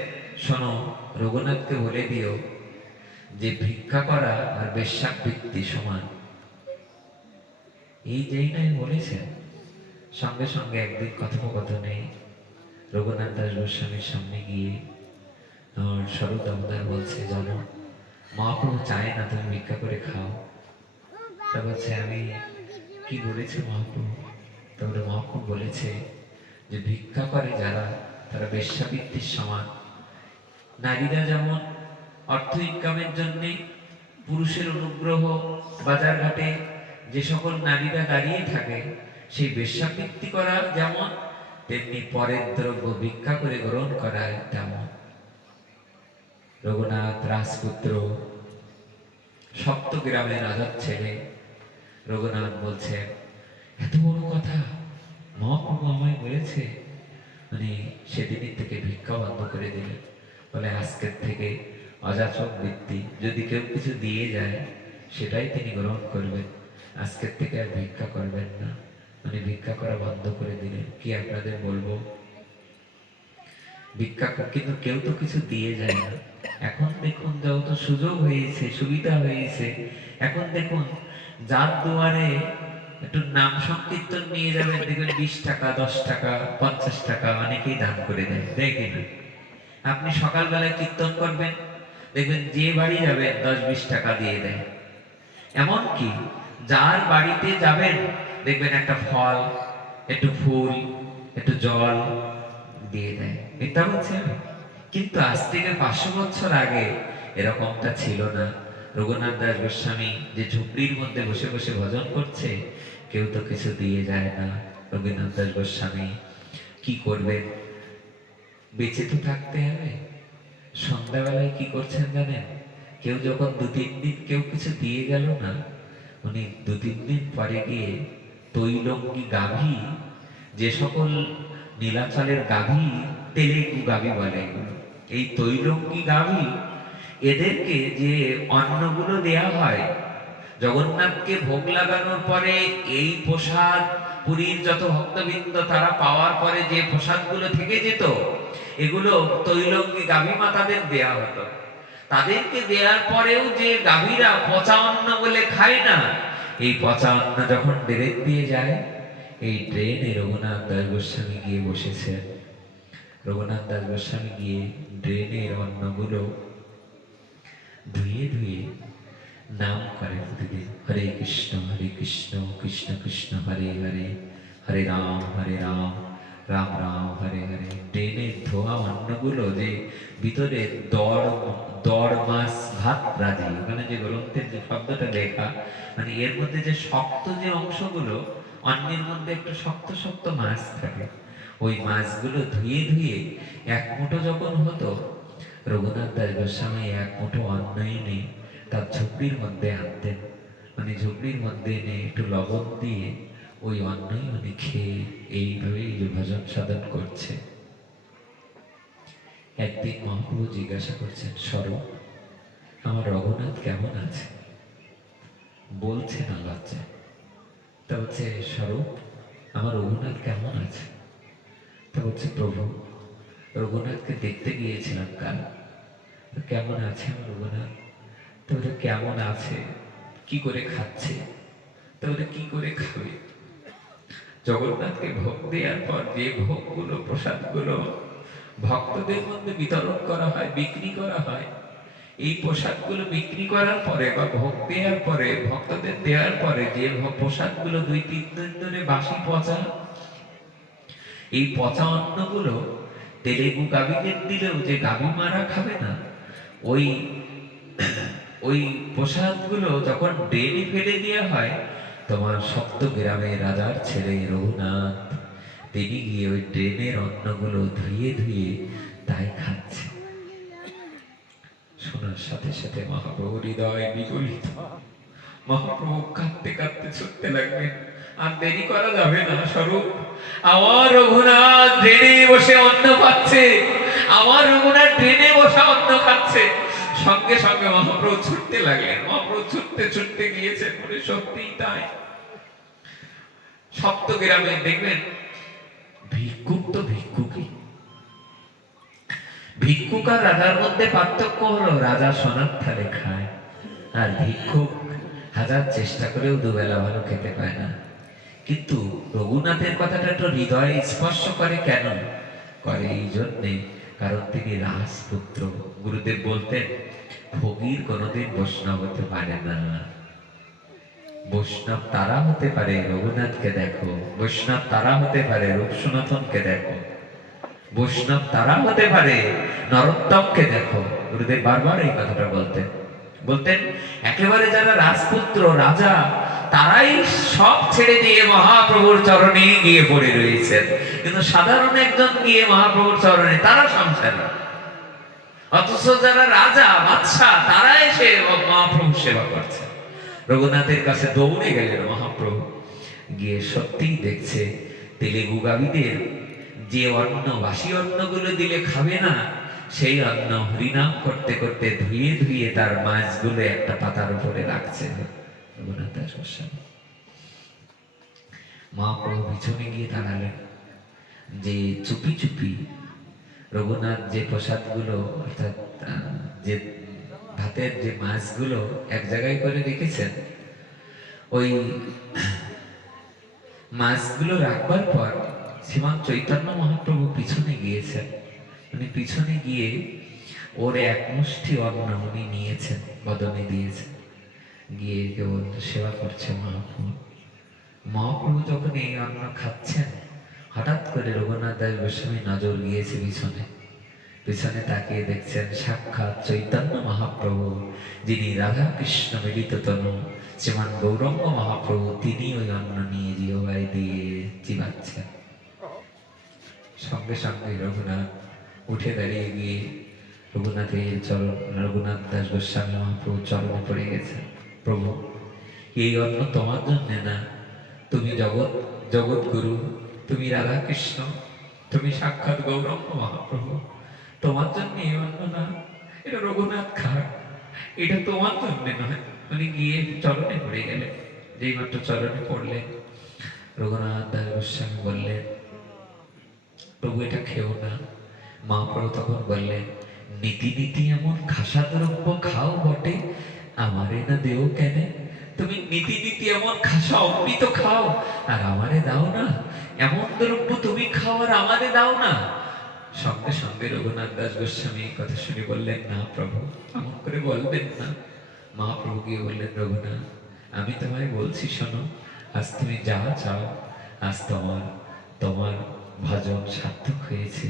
শোনো রঘুনাথকে বলে দিও যে ভিক্ষা করা আর বেশ্যাবৃত্তি সমান। এই যেই নাই বলেছেন, সঙ্গে সঙ্গে একদিন কথোপকথনে রঘুনাথ দাস গোস্বামীর সামনে গিয়ে আমার স্বরূপ দামোদর বলছে, জানো মহাপ্রভু চায় না তুমি ভিক্ষা করে খাও। তা বলছে, আমি কি বলেছি মহাপ্রভু? তারপরে মহাপ্রভু বলেছে যে ভিক্ষা করে যারা, তারা বেশ্যাবৃত্তির সমান। নারীরা যেমন অর্থ ইনকামের জন্য পুরুষের অনুগ্রহ, বাজারঘাটে যে সকল নারীরা দাঁড়িয়ে থাকে, সেই বেশ্যাবৃত্তি করা যেমন, তেমনি পরের দ্রব্য ভিক্ষা করে গ্রহণ করা তেমন। রঘুনাথ রাজপুত্র, সপ্তগ্রামের রাজার ছেলে। রঘুনাথ বলছে, এত বড় কথা মহাপ্রভু আমায় বলেছে। মানে সেদিনই থেকে ভিক্ষা বন্ধ করে দিলেন। বলে আজকের থেকে অযাচক বৃত্তি, যদি কেউ কিছু দিয়ে যায় সেটাই তিনি গ্রহণ করবেন, আজকের থেকে আর ভিক্ষা করবেন না। উনি ভিক্ষা করা বন্ধ করে দিলেন। কি আপনাদের বলবো, ভিক্ষা কিন্তু কেউ তো কিছু দিয়ে যায় না। এখন দেখুন যত সুযোগ হয়েছে, সুবিধা হয়েছে, এখন দেখুন যার দুয়ারে একটু নাম সংকীর্তন নিয়ে যাবেন, দেখবেন 20 টাকা, 10 টাকা, 50 টাকা অনেকেই দান করে দেয়, দেয় কিনা? আপনি সকালবেলায় কীর্তন করবেন, দেখবেন যে বাড়ি যাবেন 10-20 টাকা দিয়ে দেয়। এমনকি যার বাড়িতে যাবেন দেখবেন একটা ফল, একটু ফুল, একটু জল দিয়ে দেয়। মিথ্যা বলছি আমি? কিন্তু আজ থেকে 500 বছর আগে এরকমটা ছিল না। রঘুনাথ দাস গোস্বামী যে ঝুপড়ির মধ্যে বসে বসে ভজন করছে, কেউ তো কিছু দিয়ে যায় না। রঘুনাথ দাস গোস্বামী কি করবেন? বেঁচে তো থাকতে হবে। সন্ধ্যাবেলায় কি করছেন জানেন? কেউ যখন 2-3 দিন কেউ কিছু দিয়ে গেল না, উনি 2-3 দিন পরে গিয়ে তৈলঙ্গি গাভী, যে সকল নীলাচলের গাভী, তেলেগু গাভী বলে এগুলো, এই তৈলঙ্গি গাভী, এদেরকে যে অন্নগুলো দেয়া হয় জগন্নাথকে ভোগ লাগানোর পরে, এই প্রসাদ পুরীর যত ভক্তবৃন্দ তারা পাওয়ার পরে যে প্রসাদগুলো থেকে যেত, এগুলো তৈলঙ্গি গাভী মাতাদের দেয়া হতো। তাদেরকে দেওয়ার পরেও যে গাভীরা পচা অন্ন বলে খায় না, এই পচা অন্ন যখন ড্রেন দিয়ে যায়, এই ড্রেনে রঘুনাথ দাস গোস্বামী গিয়ে বসেছেন। রঘুনাথ দাস গোস্বামী গিয়ে ড্রেনের অন্নগুলো ধুয়ে ধুয়ে নাম করে প্রতিদিন, হরে কৃষ্ণ কৃষ্ণ কৃষ্ণ হরে হরে, হরে রাম রাম রাম হরে হরে। ড্রেনের ধোয়া অন্নগুলো যে ভিতরে দড় মাছ ভাত রাজি, ওখানে যে গ্রন্থের যে শব্দটা লেখা, মানে এর মধ্যে যে শক্ত যে অংশগুলো, অন্নের মধ্যে একটু শক্ত শক্ত মাছ থাকে, ওই মাছগুলো ধুয়ে ধুয়ে এক মুঠো যখন হতো, রঘুনাথ দাস গোস্বামী এক মুঠো অন্ন এনে তার ঝুপড়ির মধ্যে আনতেন। মানে ঝুপড়ির মধ্যে এনে একটু লবণ দিয়ে ওই অন্নই উনি খেয়ে এইভাবেই যে ভজন সাধন করছে। একদিন মহাপ্রভু জিজ্ঞাসা করছেন, স্বরূপ আমার রঘুনাথ কেমন আছে? বলছে না লজ্জা। তা বলছে, স্বরূপ আমার রঘুনাথ কেমন আছে? তা বলছে, প্রভু রঘুনাথকে দেখতে গিয়েছিলাম কাল, কেমন আছে আমার রঘুনাথ? তো ওটা কেমন আছে, কি করে খাচ্ছে, তো ওটা কি করে খাবে? জগন্নাথকে ভোগ দেওয়ার পর যে ভোগগুলো, প্রসাদগুলো ভক্তদের মধ্যে বিতরণ করা হয়, বিক্রি করা হয়, এই প্রসাদগুলো বিক্রি করার পরে বা ভোগ দেওয়ার পরে, ভক্তদের দেওয়ার পরে যে প্রসাদগুলো 2-3 দিন ধরে বাসি পচা, এই পচা অন্নগুলো তেলেগু গাভীদের দিলেও যে গাভী মারা খাবে না, ওই ওই প্রসাদগুলো যখন ড্রেনে ফেলে দেওয়া হয়, তোমার সপ্তগ্রামের রাজার ছেলে রঘুনাথ তিনি গিয়ে ওই ড্রেনের অন্নগুলো ধুয়ে ধুয়ে তাই খাচ্ছে। শোনার সাথে সাথে মহাপ্রভুর হৃদয় বিগলিত। মহাপ্রভু কাঁদতে কাঁদতে ছুটতে লাগবেন, আর দেরি করা যাবে না। স্বরূপ আমার রঘুনাথ ড্রেনে বসে অন্ন পাচ্ছে, আমার রঘুনাথ ড্রেনে বসে অন্ন খাচ্ছে। সঙ্গে সঙ্গে মহাপ্রভু ছুটতে লাগলেন। মহাপ্রভু ছুটতে ছুটতে গিয়েছেন, বলে সত্যিই তাই। সপ্তগ্রামে দেখবেন ভিক্ষুক তো ভিক্ষুকই, ভিক্ষুক আর রাজার মধ্যে পার্থক্য হলো, রাজা সোনার থালে খায়, আর ভিক্ষুক হাজার চেষ্টা করেও দুবেলা ভালো খেতে পায় না। কিন্তু রঘুনাথের কথাটা তো হৃদয়ে স্পর্শ করে। কেন করে? এই জন্যে, কারণ তিনি রাজপুত্র। গুরুদেব বলতেন, ভোগীর কোনোদিন বৈষ্ণব হতে পারে না। বৈষ্ণব তারা হতে পারে, রঘুনাথকে দেখো। বৈষ্ণব তারা হতে পারে, রূপ সনাতনকে দেখো। বৈষ্ণব তারা হতে পারে, নরোত্তমকে দেখো। গুরুদেব বারবার এই কথাটা বলতেন একেবারে যারা রাজপুত্র, রাজা, তারাই সব ছেড়ে দিয়ে মহাপ্রভুর চরণে গিয়ে পড়ে রয়েছেন। কিন্তু সাধারণ একজন গিয়ে মহাপ্রভুর চরণে, তারা সংসারী। অথচ যারা রাজা, বাদশাহ, তারা এসে মহাপ্রভুর সেবা করছে। রঘুনাথের কাছে দৌড়ে গেলেন মহাপ্রভু, গিয়ে সত্যিই দেখছে তেলেগু গাভীদের যে অন্ন, বাসি অন্নগুলো দিলে খাবে না, সেই অন্ন হরিনাম করতে করতে ধুয়ে ধুয়ে তার মাছগুলো একটা পাতার উপরে রাখছে রঘুনাথ দাস গোস্বামী। মহাপ্রভু পিছনে গিয়ে দাঁড়ালেন, যে চুপি চুপি রঘুনাথ যে প্রসাদগুলো অর্থাৎ যে ভাতের যে মাছগুলো এক জায়গায় করে রেখেছেন, ওই মাছগুলো রাখবার পর শ্রীমান চৈতন্য মহাপ্রভু পিছনে গিয়েছেন। উনি পিছনে গিয়ে ওর এক মুষ্টি অন্ন উনি নিয়েছেন, বদনে দিয়েছেন, গিয়ে কেবল সেবা করছে মহাপ্রভু। মহাপ্রভু যখন এই অন্ন খাচ্ছেন, হঠাৎ করে রঘুনাথ দাস গোস্বামী নজর গিয়েছে পিছনে। পিছনে তাকিয়ে দেখছেন সাক্ষাৎ চৈতন্য মহাপ্রভু, যিনি রাধা কৃষ্ণ মিলিত তনু শ্রীমান গৌরঙ্গ মহাপ্রভু, তিনি ওই অন্ন নিয়ে জিহ্বায় দিয়ে চিবাচ্ছেন। সঙ্গে সঙ্গে রঘুনাথ উঠে দাঁড়িয়ে গিয়ে রঘুনাথ দাস গোস্বামী মহাপ্রভু চরণে পড়ে গেছেন। প্রভু, এই অন্ন তোমার জন্য না, তুমি জগৎ গুরু, তুমি রাধা কৃষ্ণ, তুমি সাক্ষাৎ গৌরঙ্গ মহাপ্রভু, তোমার জন্য এই অন্ন না, এটা রঘুনাথ খাক, এটা তোমার জন্য নয়। উনি গিয়ে চরণে পড়ে গেলেন। যেই মাত্র চরণে পড়লেন, রঘুনাথ দাস গোস্বামী বললেন, প্রভু এটা খেও না। মহাপ্রভু তখন বললেন, নীতি নীতি এমন খাসা দ্রব্য খাও বটে, আমারে না দেও কেন? তুমি নীতি নীতি এমন খাসা অমৃত খাও আর আমারে দাও না? এমন দ্রব্য তুমি খাও আর আমারে দাও না? সঙ্গে সঙ্গে রঘুনাথ দাস গোস্বামী কথা শুনে বললেন, না প্রভু, এমন করে বলবেন না। মহাপ্রভু গিয়ে বললেন, রঘুনাথ, আমি তোমায় বলছি শোনো, আজ তুমি যা চাও, আজ তোমার ভজন সার্থক হয়েছে।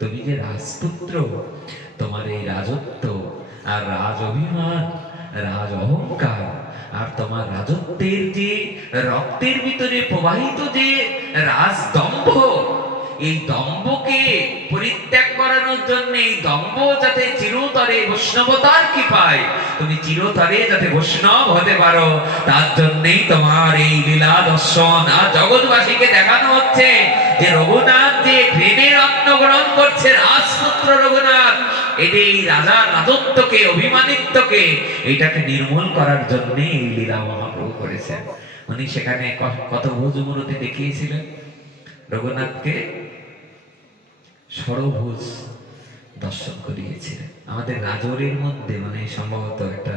তুমি যে রাজপুত্র, তোমার এই রাজত্ব আর রাজ অভিমান, রাজ অহংকার আর তোমার রাজত্বের যে রক্তের ভিতরে প্রবাহিত যে রাজদম্ভ, এই দম্ভকে পরিত্যাগ করানোর জন্য, এই দম্ভ যাতে চিরতরে বৈষ্ণবতার কি পায়, তুমি চিরতরে যাতে বৈষ্ণব হতে পারো, তার জন্যই তোমার এই লীলা দর্শন। আর জগৎবাসীকে দেখানো হচ্ছে যে রঘুনাথ যে প্রেমের অন্ন গ্রহণ করছে, রাজপুত্র রঘুনাথ, এটা এই রাজার রাজত্বকে, অভিমানিত্বকে, এটাকে নির্মূল করার জন্য এই লীলা মহাপ্রভু করেছেন। উনি সেখানে কত ভুজমূর্তি দেখিয়েছিলেন। রঘুনাথকে ষড়ভুজ দর্শন করিয়েছিলেন। আমাদের রাজৌরির মধ্যে, মানে সম্ভবত একটা,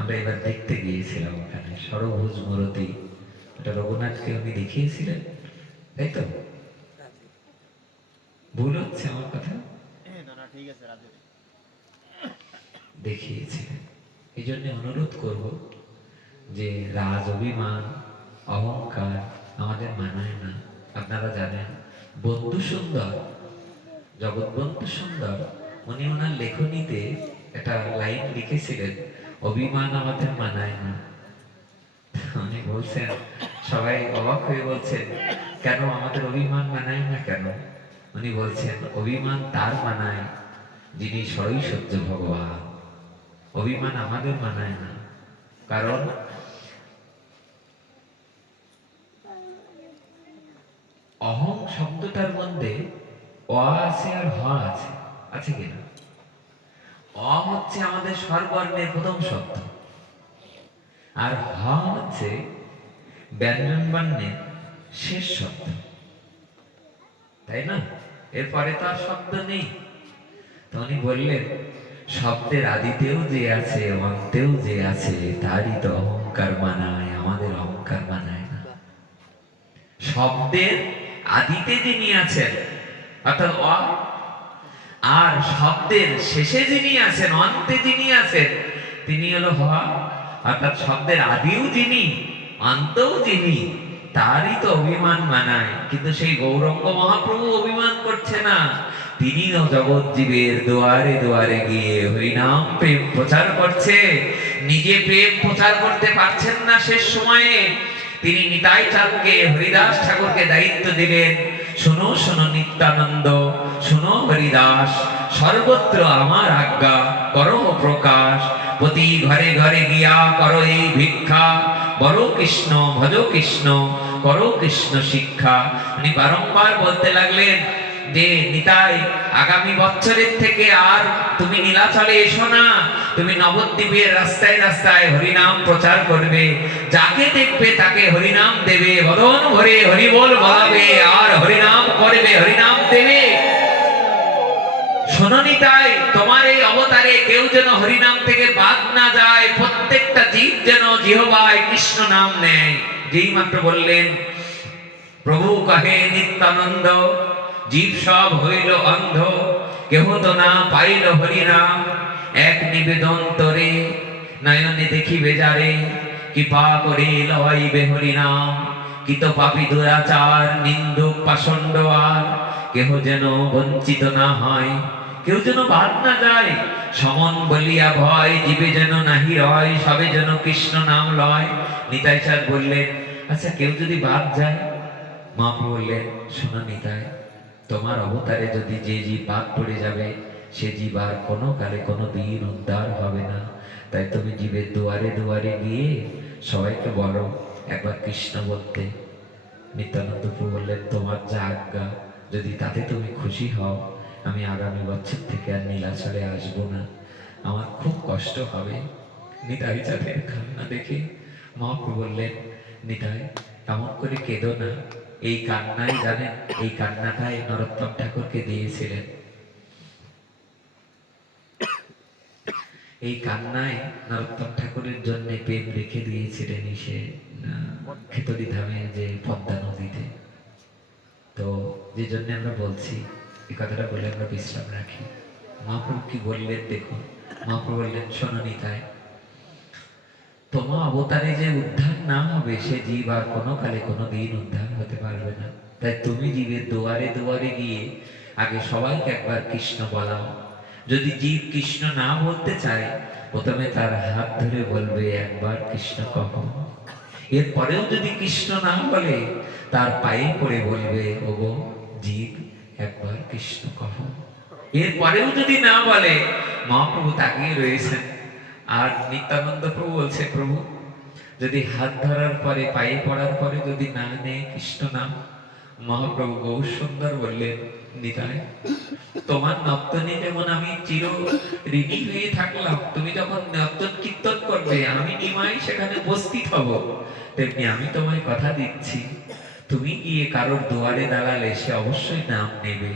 আমরা এবার দেখতে গিয়েছিলাম ওখানে ষড়ভুজ মূর্তি, এটা রঘুনাথকে উনি দেখিয়েছিলেন, তাই তো? ভুল হচ্ছে আমার কথা? দেখিয়েছিলেন। এই জন্য অনুরোধ করব যে রাজ অভিমান, অহংকার আমাদের মানায় না। আপনারা জানেন, বন্ধু সুন্দর, জগৎবন্ধু সুন্দর, উনি ওনার লেখনীতে একটা লাইন লিখেছিলেন, অভিমান আমাদের মানায় না। উনি বলছেন, সবাই অবাক হয়ে বলছেন, কেন আমাদের অভিমান মানায় না কেন? উনি বলছেন, অভিমান তার মানায় যিনি সরই সহ্য ভগবান। অভিমান আমাদের মানায় না, কারণ অহং শব্দটার মধ্যে অ আছে আর হ আছে, আছে কিনা? অ হচ্ছে আমাদের স্বরবর্ণের প্রথম শব্দ, আর হ হচ্ছে ব্যঞ্জন বর্ণের শেষ শব্দ, তাই না? এরপরে তো আর শব্দ নেই। তো উনি বললেন, শব্দের আদিতেও যে আছে, অন্তেও যে আছে, তারই তো অহংকার মানায়, আমাদের অহংকার মানায় না। শব্দের আদিতে যিনি আছেন অর্থাৎ অ, আর শব্দের শেষে যিনি আছেন, অন্তে যিনি আছেন, তিনি হলো হ। অর্থাৎ শব্দের আদিও যিনি, অন্তও যিনি, তারই তো অভিমান মানায়। কিন্তু সেই গৌরঙ্গ মহাপ্রভু অভিমান করছে না। তিনি জগৎ জীবের দুয়ারে দুয়ারে গিয়ে হরিনাম প্রেম প্রচার করছে। নিজে প্রেম প্রচার করতে পারছেন না শেষ সময়ে, তিনি নিতাই চাঁদকে, হরিদাস ঠাকুরকে দায়িত্ব দিলেন, শোনো শোনো নিত্যানন্দ, শোনো হরিদাস, সর্বত্র আমার আজ্ঞা, করো প্রকাশ, প্রতি ঘরে ঘরে গিয়া করো এই ভিক্ষা, বড় কৃষ্ণ ভজ কৃষ্ণ, করো কৃষ্ণ শিক্ষা। উনি বারংবার বলতে লাগলেন যে নিতাই আগামী বছরের থেকে আর তুমি নীলাচলে এসো না, তুমি নবদ্বীপের রাস্তায় রাস্তায় হরিনাম প্রচার করবে, যাকে দেখবে তাকে হরিনাম দেবে, বদন ভরে হরিবোল বলাবে আর হরিনাম করবে, হরিনাম দেবে। শোনো নিতাই, তোমার এই অবতারে কেউ যেন হরিনাম থেকে বাদ না যায়, প্রত্যেকটা জীব যেন জিহ্বায় কৃষ্ণ নাম নেয়। যেই মাত্র বললেন প্রভু কহে নিত্যানন্দ, জীব সব হইল অন্ধ, কেহ তো না পাইল হরিনাম, এক নিবেদন তরে নয়নে দেখিবে যারে, কৃপা করে লইবে হরিনাম, কিত পাপী দুরাচার নিন্দুক পাষণ্ড আর, কেহ যেন বঞ্চিত না হয়, কেউ যেন বাদ না যায়, সমন বলিয়া ভয়, জীবে যেন নাহি রয়, সবে যেন কৃষ্ণ নাম লয়। নিতাই চাঁদ বললেন, আচ্ছা কেউ যদি বাদ যায়? মহাপ্রভু বললেন, শোনো নিতাই, তোমার অবতারে যদি যে জীব বাদ পড়ে যাবে, সে জীব আর কোনো কালে কোনো দিন উদ্ধার হবে না। তাই তুমি জীবের দুয়ারে দুয়ারে গিয়ে সবাইকে বলো একবার কৃষ্ণ বলতে। নিত্যানন্দ প্রভু বললেন, তোমার যা আজ্ঞা, যদি তাতে তুমি খুশি হও, আমি আগামী বছর থেকে আর নীলাচলে আসবো না, আমার খুব কষ্ট হবে। নিতাই চাঁদের কান্না দেখে মহাপ্রভু বললেন, নিতাই এমন করে কেঁদো না, এই কান্নাই জানেন, এই কান্নাটাই নরোত্তম ঠাকুরকে দিয়েছিলেন। এই কান্নায় নরোত্তম ঠাকুরের জন্য প্রেম রেখে দিয়েছিলেন সে খেতড়ি ধামে যে পদ্মা নদীতে। তো যে জন্য আমরা বলছি, এই কথাটা বলে আমরা বিশ্রাম রাখি। মহাপ্রভু কি বললেন দেখুন, মহাপ্রভু বললেন, শোনো নিতাই, তোমার অবতারে যে উদ্ধার না হবে, সে জীব আর কোনো কালে কোনো দিন উদ্ধার হতে পারবে না। তাই তুমি জীবের দুয়ারে দুয়ারে গিয়ে আগে সবাইকে একবার কৃষ্ণ বলাও। যদি জীব কৃষ্ণ না বলতে চায়, প্রথমে তার হাত ধরে বলবে একবার কৃষ্ণ কহ। এরপরেও যদি কৃষ্ণ না বলে, তার পায়ে পড়ে বলবে, ওগো জীব একবার কৃষ্ণ কহ। এরপরেও যদি না বলে, মহাপ্রভু তাকিয়ে রয়েছেন। আর নিত্যানন্দ প্রভু বলছে, প্রভু যদি হাত ধরার পরে পায়ে পড়ার পরে যদি না নেয় কৃষ্ণ নাম, মহাপ্রভু গৌর সুন্দর বললেন, নিতাই তোমার নর্তনে যেমন আমি চির ঋণী হয়ে থাকলাম, তুমি যখন নর্তন কীর্তন করবে আমি নিমাই সেখানে উপস্থিত হব, তেমনি আমি তোমায় কথা দিচ্ছি, তুমি গিয়ে কারোর দুয়ারে দাঁড়ালে সে অবশ্যই নাম নেবে।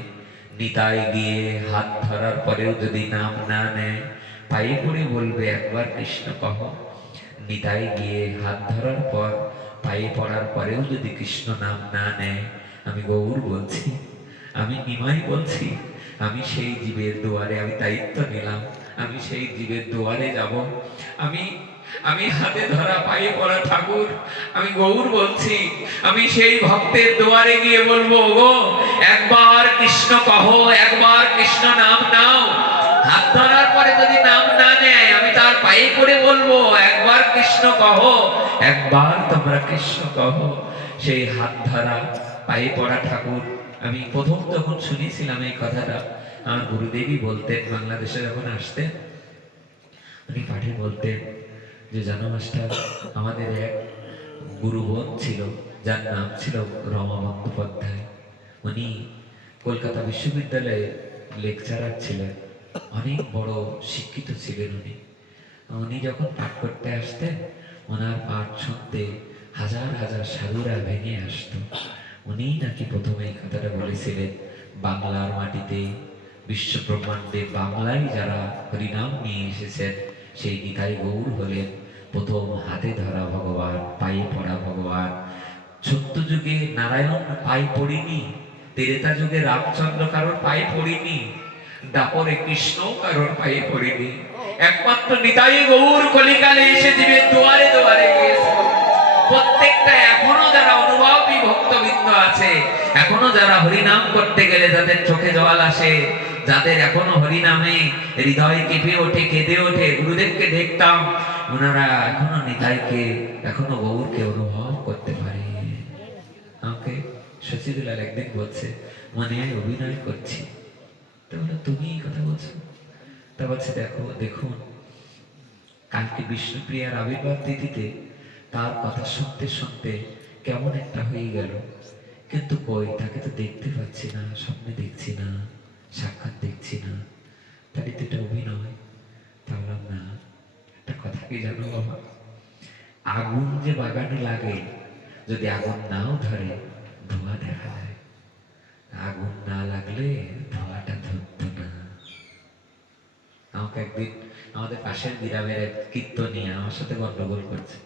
নিতাই গিয়ে হাত ধরার পরেও যদি নাম না নেয়, পায়ে পড়ে বলবে একবার কৃষ্ণ কহ। নিতাই গিয়ে হাত ধরার পর পায়ে পড়ার পরেও যদি কৃষ্ণ নাম না নেয়, আমি গৌর বলছি, আমি নিমাই বলছি, আমি সেই জীবের দুয়ারে আমি দায়িত্ব নিলাম, আমি সেই জীবের দুয়ারে যাব। আমি আমি হাতে ধরা পায়ে পড়া ঠাকুর, আমি গৌর বলছি, আমি সেই ভক্তের দুয়ারে গিয়ে বলবো, গো একবার কৃষ্ণ কহ, একবার কৃষ্ণ নাম নাও। হাত ধরার পরে যদি নাম না নেয়, আমি তার পায়ে পড়ে বলবো একবার কৃষ্ণ কহ, একবার তোমরা কৃষ্ণ কহ। সেই হাত ধরা পায়ে পড়া ঠাকুর, আমি প্রথম যখন শুনেছিলাম এই কথাটা, আমার গুরুদেবই বলতেন, বাংলাদেশে যখন আসতেন উনি পাঠে বলতেন যে, জানো মাস্টার, আমাদের এক গুরুবোন ছিল, যার নাম ছিল রমা বন্দ্যোপাধ্যায়। উনি কলকাতা বিশ্ববিদ্যালয়ে লেকচারার ছিলেন, অনেক বড় শিক্ষিত ছিলেন উনি। উনি যখন পাঠ করতে আসতেন, ওনার পাঠ শুনতে হাজার হাজার সাধুরা ভেঙে আসতো। উনি নাকি প্রথমে এই কথাটা বলেছিলেন, বাংলার মাটিতে, বিশ্ব ব্রহ্মাণ্ডে বাংলায় যারা হরিনাম নিয়ে এসেছেন, সেই নিতাই গৌর হলেন প্রথম হাতে ধরা ভগবান, পায়ে পড়া ভগবান। সত্য যুগে নারায়ণ পায়ে পড়িনি, ত্রেতা যুগে রামচন্দ্র কারোর পায়ে পড়িনি, দাপরে কৃষ্ণ কারোর পায়ে পড়িনি, একমাত্র নিতাই গৌর কলিকালে এসে জীবের দুয়ারে দুয়ারে গিয়েছে। প্রত্যেকটা এখনো যারা অনুভবী ভক্তবৃন্দ আছে, এখনো যারা হরিনাম করতে গেলে যাদের চোখে জল আসে, যাদের এখনো হরিনামে হৃদয় কেঁপে ওঠে, কেঁদে ওঠে, গুরুদেবকে দেখতাম, ওনারা এখনো নিতাইকে, এখনো গৌরকে অনুভব করতে পারে। আমাকে শশীদুলাল একদিন বলছে, মানে আমি অভিনয় করছি। তো বলো, তুমি এই কথা বলছো? তা বলছে, দেখো দেখুন, কালকে বিষ্ণুপ্রিয়ার আবির্ভাব তিথিতে তার কথা শুনতে শুনতে কেমন একটা হয়ে গেল, কিন্তু কই, তাকে তো দেখতে পাচ্ছি না, স্বপ্নে দেখছি না, সাক্ষাৎ দেখছি না, তাহলে তো এটা অভিনয়। ভাবলাম না, একটা কথা কি জানো বাবা, আগুন যে বাগানে লাগে, যদি আগুন নাও ধরে ধোঁয়া দেখা যায়, আগুন না লাগলে ধোঁয়াটা ধরতো না। আমাকে একদিন আমাদের পাশের গ্রামের এক কীর্তনিয়া আমার সাথে গন্ডগোল করছে,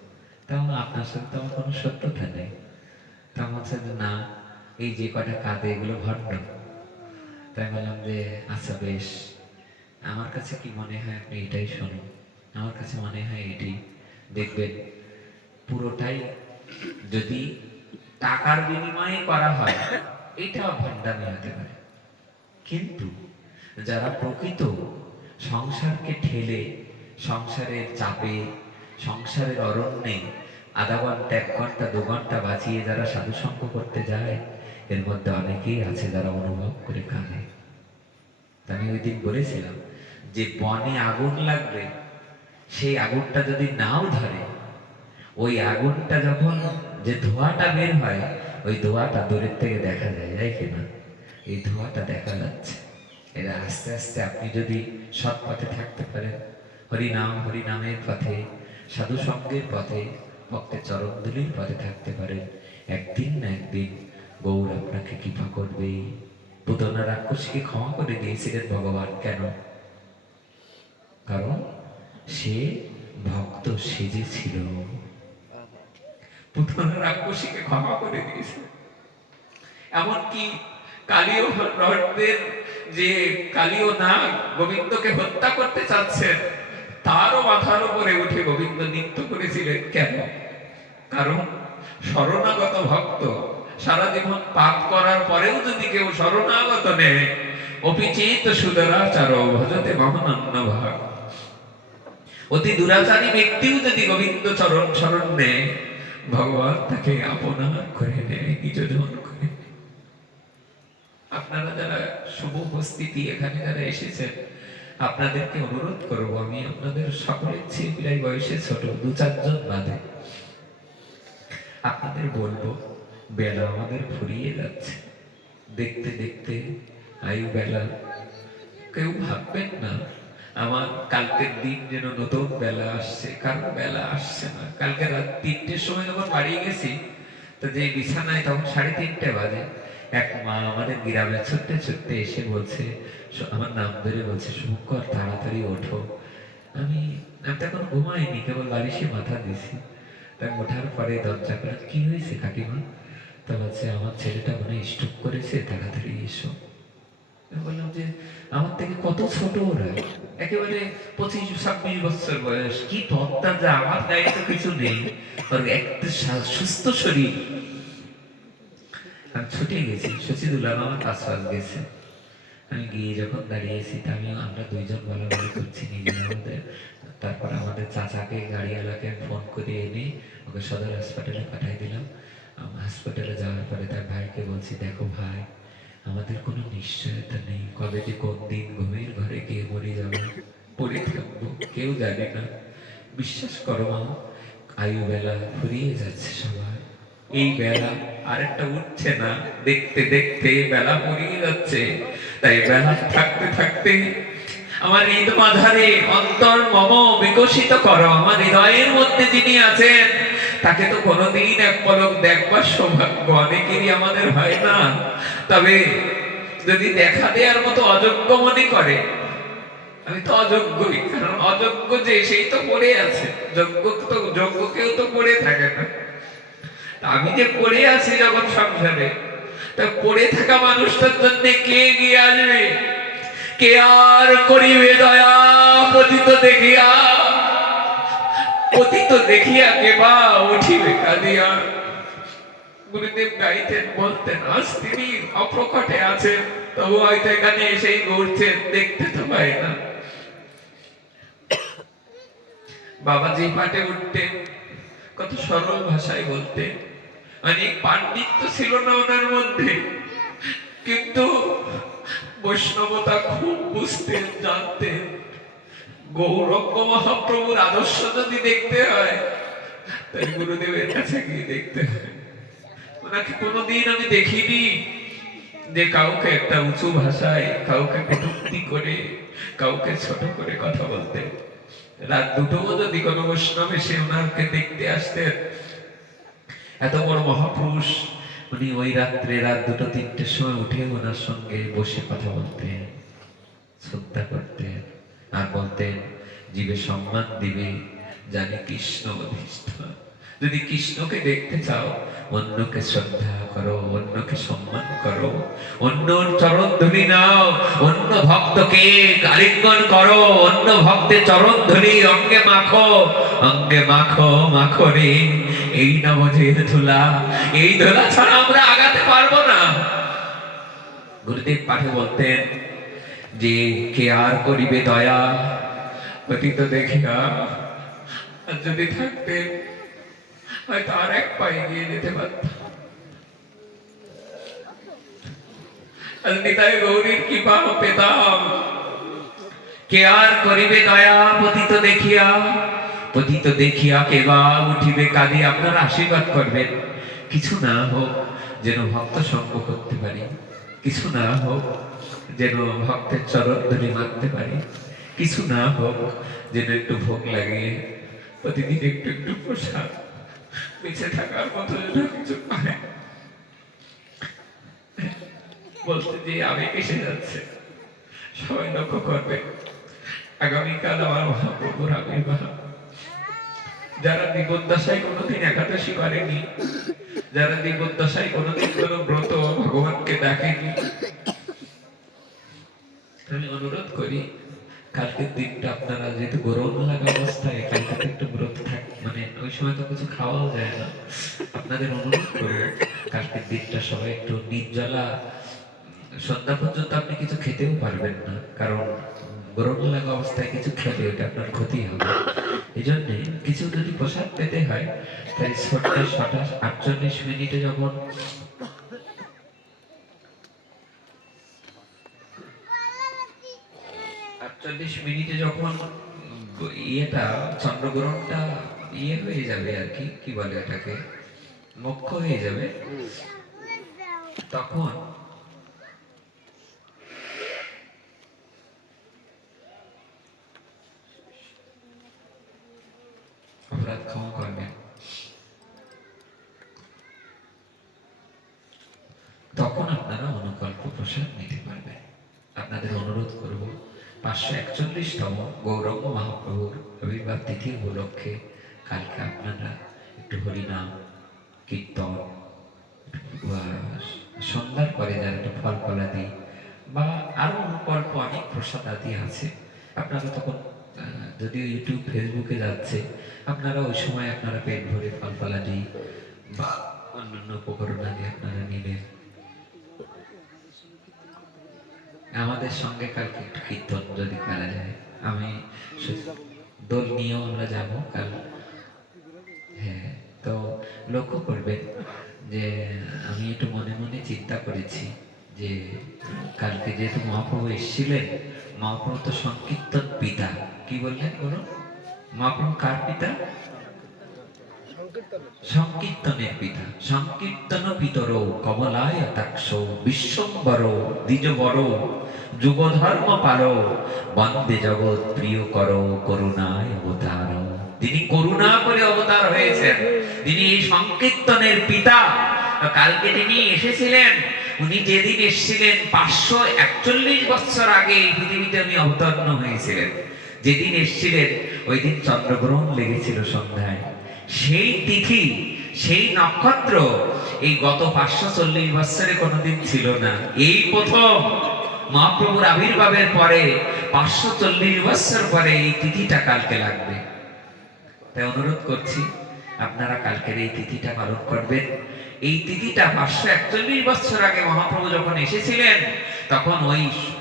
তাও আপনার সাথে তো আমার কোনো সত্যতা নেই। তা আমার সাথে না, এই যে কটা কাঁদে এগুলো ভণ্ড। তাই বললাম যে আচ্ছা বেশ, আমার কাছে কি মনে হয় আপনি এটাই শুনুন। আমার কাছে মনে হয় এটি, দেখবেন পুরোটাই যদি টাকার বিনিময়ে করা হয় এটা ভণ্ডামি হতে পারে, কিন্তু যারা প্রকৃত সংসারকে ঠেলে, সংসারের চাপে, সংসারের অরণ্যে আধা ঘন্টা, 1 ঘন্টা, 2 ঘন্টা বাঁচিয়ে যারা সাধুসঙ্গ করতে যায়, এর মধ্যে অনেকেই আছে যারা অনুভব করে কাঁদে। আমি ওই দিন বলেছিলাম যে বনে আগুন লাগবে, সেই আগুনটা যদি নাও ধরে, ওই আগুনটা যখন যে ধোঁয়াটা বের হয়, ওই ধোঁয়াটা দূরের থেকে দেখা যায়, যায় কিনা? এই ধোঁয়াটা দেখা যাচ্ছে। এরা আস্তে আস্তে আপনি যদি সৎ পথে থাকতে পারেন, হরিনাম হরিনামের পথে, সাধু সঙ্গের পথে, ভক্তের চরণধুলির পথে থাকতে পারেন, একদিন না একদিন গৌর আপনাকে কৃপা করবে। পুতনা রাক্ষসীকে ক্ষমা করে দিয়েছিলেন ভগবান, কেন? কারণ সে ভক্ত সেজেছিল। পুতনা রাক্ষসীকে ক্ষমা করে দিয়েছে। এমনকি কালীয় রহস্যের যে কালীয় নাগ গোবিন্দকে হত্যা করতে চাচ্ছেন, তারও মাথার উপরে উঠে গোবিন্দ নৃত্য করেছিলেন, কেন? কারণ শরণাগত ভক্ত সারা জীবন পাপ করার পরেও যদি কেউ শরণাগত নেয়, অপিচিত সুদরাচার ভজতে মহানন্দ ভাগ, অতি দুরাচারী ব্যক্তিও যদি গোবিন্দ চরণ শরণ নেয়, ভগবান তাকে আপনার করে নেয়, নিজজন করে। আপনারা যারা শুভ উপস্থিতি এখানে যারা এসেছেন, আপনাদেরকে অনুরোধ করব, আমি আপনাদের সকলের চেয়ে প্রায় বয়সে ছোট, 2-4 জন বাদে, আপনাদের বলবো, বেলা আমাদের ফুরিয়ে যাচ্ছে, দেখতে দেখতে আয়ু বেলা। কেউ ভাববেন না আমার কালকের দিন যেন নতুন বেলা আসছে, কারণ বেলা আসছে না। কালকে রাত 3টের সময় যখন বাড়ি গেছি, তো যে বিছানায় তখন 3:30 বাজে, এক মা আমাদের গ্রামে ছুটতে ছুটতে এসে বলছে, আমার নাম ধরে বলছে, শুভঙ্কর তাড়াতাড়ি ওঠো। আমি তখন ঘুমাইনি, কেবল বালিশে মাথা দিছি। তাই ওঠার পরে দরজা করে, কি হয়েছে কাকিমা? তা বলছে, আমার ছেলেটা মনে স্ট্রোক করেছে, তাড়াতাড়ি এসো। বললাম যে আমার থেকে কত ছোট ওরা, একেবারে 25-26 বছর বয়স, কি তত্তা, যা আমার গায়ে তো কিছু নেই, ওর একটা সুস্থ শরীর। আমি ছুটে গেছি, শশীদুল্লাহ আমার পাশ গেছে। আমি গিয়ে যখন দাঁড়িয়েছি, আমরা 2 জন বলাবলি করছি নিজের মধ্যে। তারপর আমাদের চাচাকে, গাড়িওয়ালাকে ফোন করে এনে ওকে সদর হাসপাতালে পাঠিয়ে দিলাম। হাসপাতালে যাওয়ার পরে তার ভাইকে বলছি, দেখো ভাই, আমাদের কোনো নিশ্চয়তা নেই, কবে যে কোন দিন ঘুমের ঘরে গিয়ে মরে যাবো, পড়ে থাকবো, কেউ জানে না। বিশ্বাস করো মা, আয়ু বেলা ফুরিয়ে যাচ্ছে সবার, এই বেলা আরেকটা উঠছে না, দেখতে দেখতে বেলা ফুরিয়ে যাচ্ছে। তাই বেলা থাকতে থাকতে আমার হৃদ মাঝারে অন্তর মম বিকশিত করো। আমার হৃদয়ের মধ্যে যিনি আছেন, তাকে তো কোনোদিন এক পলক দেখবার সৌভাগ্য অনেকেরই আমাদের হয় না। তবে যদি দেখা দেওয়ার মতো অযোগ্য মনে করে, আমি তো অযোগ্যই, কারণ অযোগ্য যে সেই তো পড়ে আছে, যোগ্য কেউ তো পড়ে থাকে না। আমি যে পড়ে আছি জগৎ সংসারে, তা পড়ে থাকা মানুষটার জন্য কে এগিয়ে আসবে? কে আর করিবে দয়া পতিত দেখিয়া? পতিত দেখিয়া কে বা উঠিবে কাঁদিয়া? গুরুদেব গাইতেন, বলতেন, আজ তিনি অপ্রকটে আছেন, তবু হয়তো এখানে এসেই ঘুরছেন, দেখতে তো পাই না। বাবাজি পাঠে উঠতেন, কত সরল ভাষায় বলতেন, অনেক পাণ্ডিত্য ছিল না ওনার মধ্যে, কিন্তু বৈষ্ণবতা খুব বুঝতেন, জানতেন। গৌরঙ্গ মহাপ্রভুর আদর্শ যদি দেখতে হয়, তাই গুরুদেবের কাছে গিয়ে দেখতে হয়। ওনাকে কোনোদিন আমি দেখিনি, যে কাউকে একটা উঁচু ভাষায়, কাউকে কটূক্তি করে, কাউকে ছোট করে কথা বলতেন। রাত দুটোও যদি কোনো বৈষ্ণব এসে ওনাকে দেখতে আসতেন, এত বড় মহাপুরুষ, উনি ওই রাত্রে রাত দুটো তিনটের সময় উঠে ওনার সঙ্গে বসে কথা বলতেন, শ্রদ্ধা করতেন, আর বলতেন জীবে সম্মান দিবে জানি কৃষ্ণ অধিষ্ঠান। যদি কৃষ্ণকে দেখতে চাও, অন্যকে শ্রদ্ধা করো, অন্যকে সম্মান করো, অন্য চরণ ধুলি নাও, অন্য ভক্তকে আলিঙ্গন করো, অন্য ভক্তের চরণ ধুলি অঙ্গে মাখো, অঙ্গে মাখো মাখো রে এই নবজের ধুলা, এই ধুলা ছাড়া আমরা আগাতে পারবো না। গুরুদেব পাঠে বলতেন যে কে আর করিবে দয়া পতিত দেখিয়া, আর যদি থাকতেন হয়তো আর এক পায়ে গিয়ে যেতে পারতাম। নিতাই গৌরীর কৃপা পেতাম। কে আর করিবে দয়া পতিত দেখিয়া, পতিত দেখিয়া কেবা উঠিবে কাঁদি। আপনারা আশীর্বাদ করবেন, কিছু না হোক যেন ভক্ত সঙ্গ করতে পারি, কিছু না হোক যেন ভক্তের চরণ ধরে মারতে পারি, কিছু না হোক যেন একটু ভোগ লাগিয়ে প্রতিদিন একটু একটু প্রসাদ বেঁচে থাকার মতো যেন কিছু পায়। বলতে যে আবেগ এসে যাচ্ছে, সবাই লক্ষ্য করবে আগামীকাল আমার মহাপ্রভুর আবির্ভাব। যারা বিপদ্দশায় কোনোদিন একাদশী করেনি, যারা বিপদ্দশায় কোনোদিন কোনো ব্রত ভগবানকে দেখেনি, আমি অনুরোধ করি কালকের দিনটা আপনারা যেহেতু গরম লাগা অবস্থায় কালকে একটু ব্রত থাক, মানে ওই সময় তো কিছু খাওয়াও যায় না, আপনাদের অনুরোধ করবো কালকের দিনটা সবাই একটু নির্জলা, সন্ধ্যা পর্যন্ত আপনি কিছু খেতেও পারবেন না, কারণ গরম লাগা অবস্থায় কিছু খেলে ওটা আপনার ক্ষতি হবে। এই জন্য কিছু যদি প্রসাদ পেতে হয়, তাই 48 যখন 48 মিনিটে যখন ইয়েটা চন্দ্রগ্রহণটা ইয়ে হয়ে যাবে আর কি, কি বলে এটাকে, মোক্ষ হয়ে যাবে, তখন অপরাধ ক্ষমা করবেন, তখন আপনারা অনুকল্প প্রসাদ নিতে পারবেন। আপনাদের অনুরোধ করব 541তম গৌরঙ্গ মহাপ্রভুর আবির্ভাব তিথি উপলক্ষে কালকে আপনারা একটু হরিনাম কীর্তন, সন্ধ্যার পরে যারা একটু ফল ফলাদি বা আরো অনুকল্প অনেক প্রসাদ আদি আছে, আপনারা তখন যদিও ইউটিউব ফেসবুকে যাচ্ছে, আপনারা ওই সময় আপনারা পেট ভরে ফল ফলাদি বা অন্যান্য উপকরণ আদি আপনারা নেবেন। আমাদের সঙ্গে কালকে একটু কীর্তন যদি করা যায়, আমি দোল নিয়েও আমরা যাব কাল। হ্যাঁ, তো লক্ষ্য করবেন যে আমি একটু মনে মনে চিন্তা করেছি যে কালকে যেহেতু মহাপ্রভু এসেছিলেন, মহাপ্রভু তো সংকীর্তন পিতা, কি বললেন বলুন? মহাপ্রভু কার পিতা? সংকীর্তনের পিতা। সংকীর্তন পিতর কমলায় তাক্ষ বিশ্বম্বর দ্বিজবর যুগধর্ম পার বন্দে জগৎ প্রিয় কর করুণায় অবতার। তিনি করুণা করে অবতার হয়েছেন, তিনি এই সংকীর্তনের পিতা। কালকে তিনি এসেছিলেন, উনি যেদিন এসেছিলেন 541 বছর আগে এই পৃথিবীতে উনি অবতরণ হয়েছিলেন। যেদিন এসেছিলেন ওই দিন চন্দ্রগ্রহণ লেগেছিল সন্ধ্যায়। সেই তিথি, সেই নক্ষত্র এই গত 540 বছরে কোনোদিন ছিল না। এই প্রথম মহাপ্রভুর আবির্ভাবের পরে 540 বছর পরে এই তিথিটা কালকে লাগবে। তাই অনুরোধ করছি আপনারা কালকের এই তিথিটা পালন করবেন। এই তিথিটা 541 বছর আগে মহাপ্রভু যখন এসেছিলেন, তখন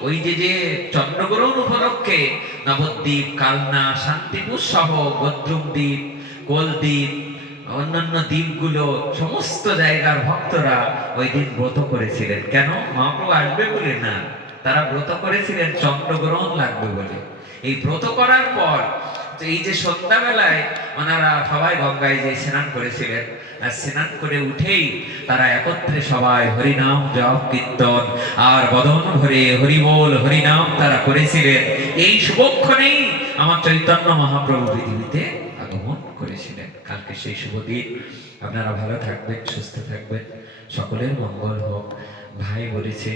ওই যে চন্দ্রগ্রহণ উপলক্ষে নবদ্বীপ, কালনা, শান্তিপুর সহ বদ্রুম দ্বীপ, কোলদ্বীপ, অন্যান্য দ্বীপগুলো সমস্ত জায়গার ভক্তরা ওই দিন ব্রত করেছিলেন। কেন? মহাপ্রভু আসবে বলে না, তারা ব্রত করেছিলেন চন্দ্রগ্রহণ লাগবে বলে। এই ব্রত করার পর এই যে সন্ধ্যাবেলায় ওনারা সবাই গঙ্গায় যে স্নান করেছিলেন, আর স্নান করে উঠেই তারা একত্রে সবাই হরিনাম জপ কীর্তন আর বদন ভরে হরিবোল হরিনাম তারা করেছিলেন। এই শুভক্ষণেই আমার চৈতন্য মহাপ্রভু পৃথিবীতে আগমন করেছিলেন। কালকে সেই শুভ দিন। আপনারা ভালো থাকবেন, সুস্থ থাকবেন, সকলের মঙ্গল হোক। ভাই বলেছে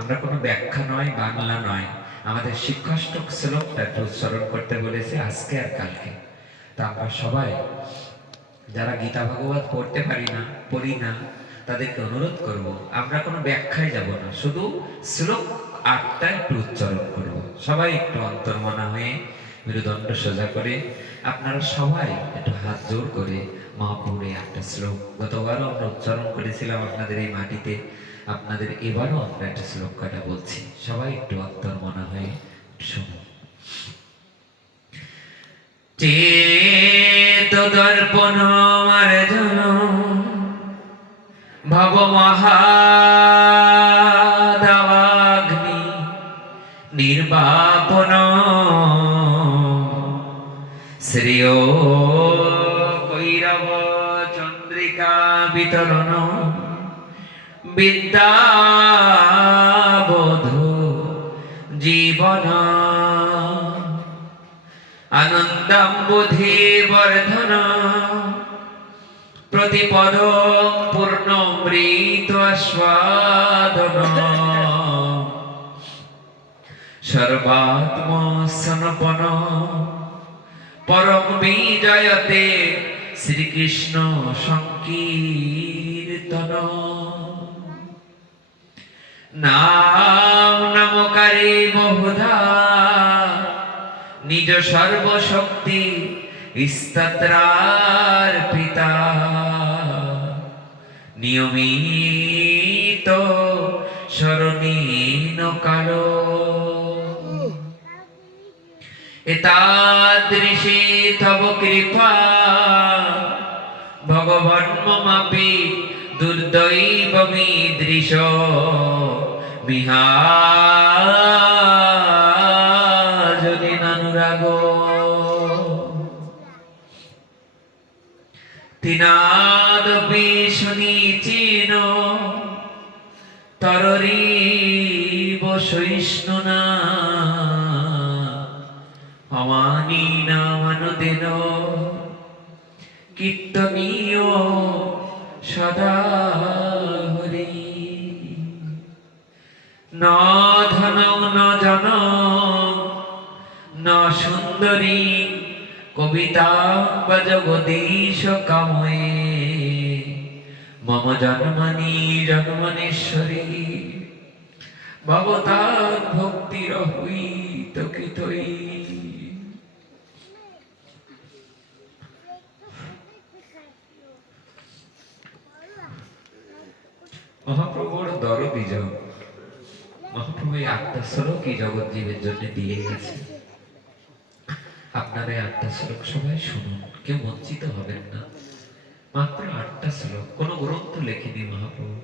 আমরা কোনো ব্যাখ্যা নয়, বাংলা নয়, আমাদের শিক্ষাষ্টক শ্লোকটা একটু উচ্চারণ করতে বলেছে আজকে আর কালকে। তা আমরা সবাই যারা গীতা ভাগবত পড়তে পড়ি না, তাদেরকে অনুরোধ করব, আমরা কোনো ব্যাখ্যায় যাব না, শুধু শ্লোক 8টা একটু উচ্চারণ করব। সবাই একটু অন্তর্মনা হয়ে মেরুদণ্ড সোজা করে আপনারা সবাই একটু হাত জোড় করে মহাপ্রভুর একটা শ্লোক, গতবারও আমরা উচ্চারণ করেছিলাম আপনাদের এই মাটিতে, আপনাদের এবারও আমরা একটা শ্লোক কটা বলছি। সবাই একটু অন্তর্মনা হয়ে শুনুন। চেত দর্পণ মার্জন ভব মহাদাবাগ্নি নির্বাপন শ্রেয় কৈরব চন্দ্রিকা বিতরণ বিদ্যাবোধ জীবন আনন্দাম্বুধি বর্ধন প্রতিপদ পূর্ণমৃত আস্বাদন সর্বাত্ম সনপন পরম বিজয়তে শ্রীকৃষ্ণ সংকীর্তন নাম নামকারী বহুধা নিজ সর্বশক্তি স্তোত্রার পিতা নিয়মিত স্মরণীন কালো এতাদৃশী তব কৃপা ভগবান মমাপি দুর্দৈবমীদৃশ মিহাজনিনানুরাগ তিনাদপি শুনিচিন তররিব সহিষ্ণুনা অমানি নামানুদিন কীর্তনীয় সদা হরি ন ধন ন জন ন সুন্দরী কবিতা বা জগদীশ কাময়ে মম জন্মনি জন্মনেশ্বরী ভবতার ভক্তির হইত কৃতই। মহাপ্রভুর দরদি জন, মহাপ্রভু এই 8টা শ্লোক এই জগৎ জীবের জন্য দিয়ে গেছে। আপনারা 8টা শ্লোক সবাই শুনুন, কেউ বঞ্চিত হবেন না। মাত্র 8টা শ্লোক, কোনো গ্রন্থ লেখেনি মহাপ্রভু,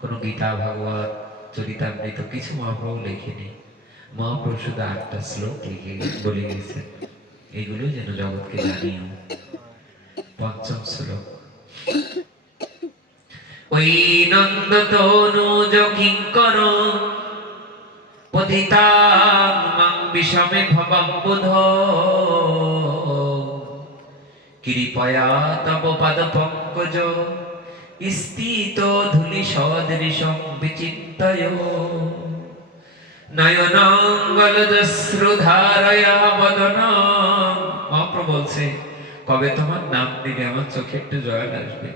কোনো গীতা ভাগবত চরিতামৃত কিছু মহাপ্রভু লেখেনি। মহাপ্রভু শুধু 8টা শ্লোক লিখে বলে গেছেন, এগুলো যেন জগৎকে জানিও। 5ম শ্লোক। ওই নন্দ তনুজ কিঙ্কর পতিতাং মাং বিষমে ভবম্বুধ কৃপয়া তব পদ পঙ্কজ স্থিত ধূলি সদৃশং বিচিন্তয় নয়নঙ্গলশ্রুধারয়া বদন। মহাপ্রভু বলছে, কবে তোমার নাম নিলে আমার চোখে একটু জল আসবে।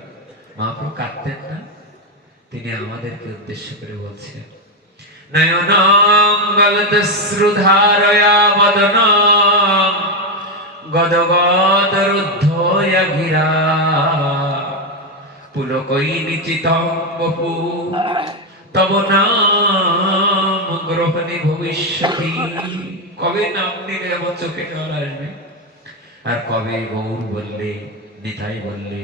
মহাপ্রভু কাঁদতেন না, তিনি আমাদেরকে উদ্দেশ্য করে বলছেন নয়নঙ্গলশ্রুধারয়া বদন গদগদ রুদ্ধয়া গিরা পুলকৈ নিচিতং বপু তব নাম গ্রহণে ভবিষ্যতি। কবে নাম নিলে আমার চোখে জল আসবে, আর কবে গৌর বললে, নিতাই বললে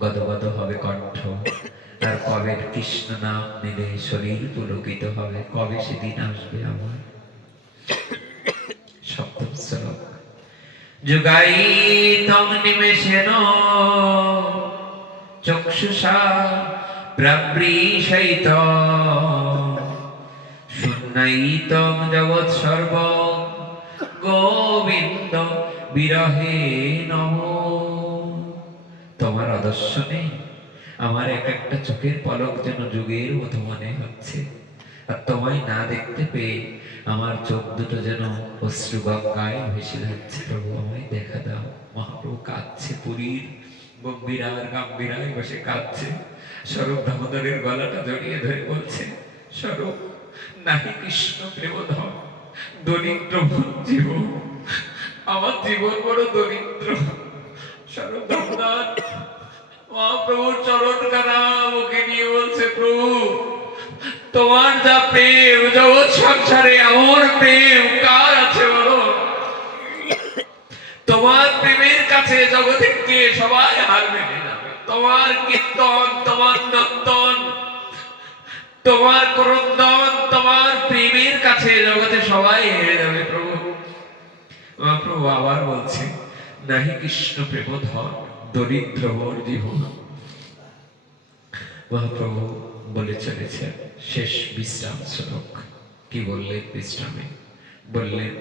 গদগদ হবে কণ্ঠ, আর কবে কৃষ্ণ নাম নিলে শরীর পুলকিত হবে, কবে সেদিন আসবে আমার। 7ম শ্লোক। যুগায়িতং নিমেষেন চক্ষুষা প্রবৃষয়িত শূন্যইতং জগৎ সর্ব গোবিন্দ বিরহে নম। তোমার অদর্শনে আমার এক একটা চোখের পলক যেন যুগের মতো মনে হচ্ছে, আর তোমায় না দেখতে পেয়ে আমার চোখ দুটো যেন অশ্রু গঙ্গায় ভেসে যাচ্ছে। প্রভু আমায় দেখা দাও। মহাপ্রভু কাঁদছে, পুরীর গম্ভীরার গাম্ভীরায় বসে কাঁদছে। স্বরূপ দামোদরের গলাটা জড়িয়ে ধরে বলছে, স্বরূপ নাহি কৃষ্ণ প্রেমধন, দরিদ্র জীবন, আমার জীবন বড় দরিদ্র। স্বরূপ দামোদর মহাপ্রভুর চরণ কানা মুখে নিয়ে বলছে, প্রভু তোমার যা প্রেম জগৎ সংসারে আমার প্রেম কার আছে বলো? তোমার প্রেমের কাছে জগতের কে? সবাই হার মেনে যাবে। তোমার কীর্তন, তোমার নন্দন, তোমার করন্দন, তোমার প্রেমের কাছে জগতে সবাই হেরে যাবে। প্রভু মহাপ্রভু আবার বলছে, নাহি কৃষ্ণ প্রেমধন, দরিদ্র মোর জীবন। মহাপ্রভু বলে চলেছেন শেষ বিশ্রাম শ্লোক। কি বললেন বিশ্রামে? বললেন,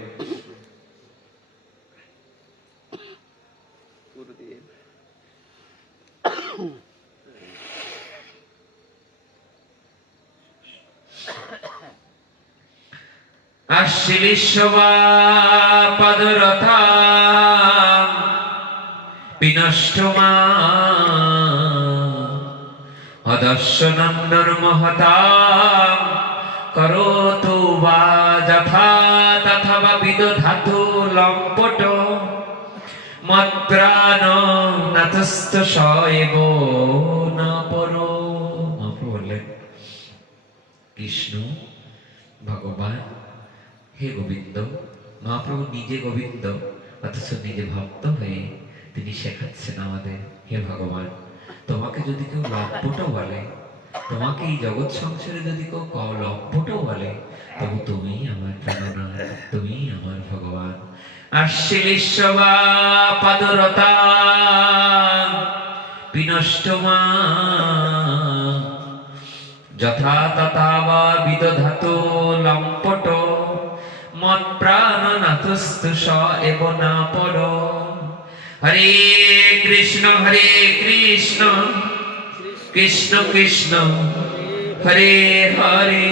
আসছে বিশ্ববা পাদরথা বিনষ্ট মা অদর্শনন্দর মহতাম করোতু বা যথা তথা বা বিদধাতু লম্পট মৎপ্রাণ নাতস্থ সয়েব না পরো। মহাপ্রভু বললেন, কৃষ্ণ ভগবান হে গোবিন্দ। মহাপ্রভু নিজে গোবিন্দ, অথচ নিজে ভক্ত হয়ে তিনি শেখাচ্ছেন আমাদের, হে ভগবান তোমাকে যদি কেউ লম্পটও বলে, তোমাকে এই জগৎ সংসারে যদি কেউ লম্পটও বলে, তবু তুমি আমার প্রেরণা, তুমি আমার ভগবান। আশ্বিলিশ্ববা পাদরতা বিনষ্ট মা যথা তথা বা বিদধাতু লম্পট মৎ প্রাণ নাতস্থ স এব না পর। হরে কৃষ্ণ কৃষ্ণ কৃষ্ণ হরে হরে,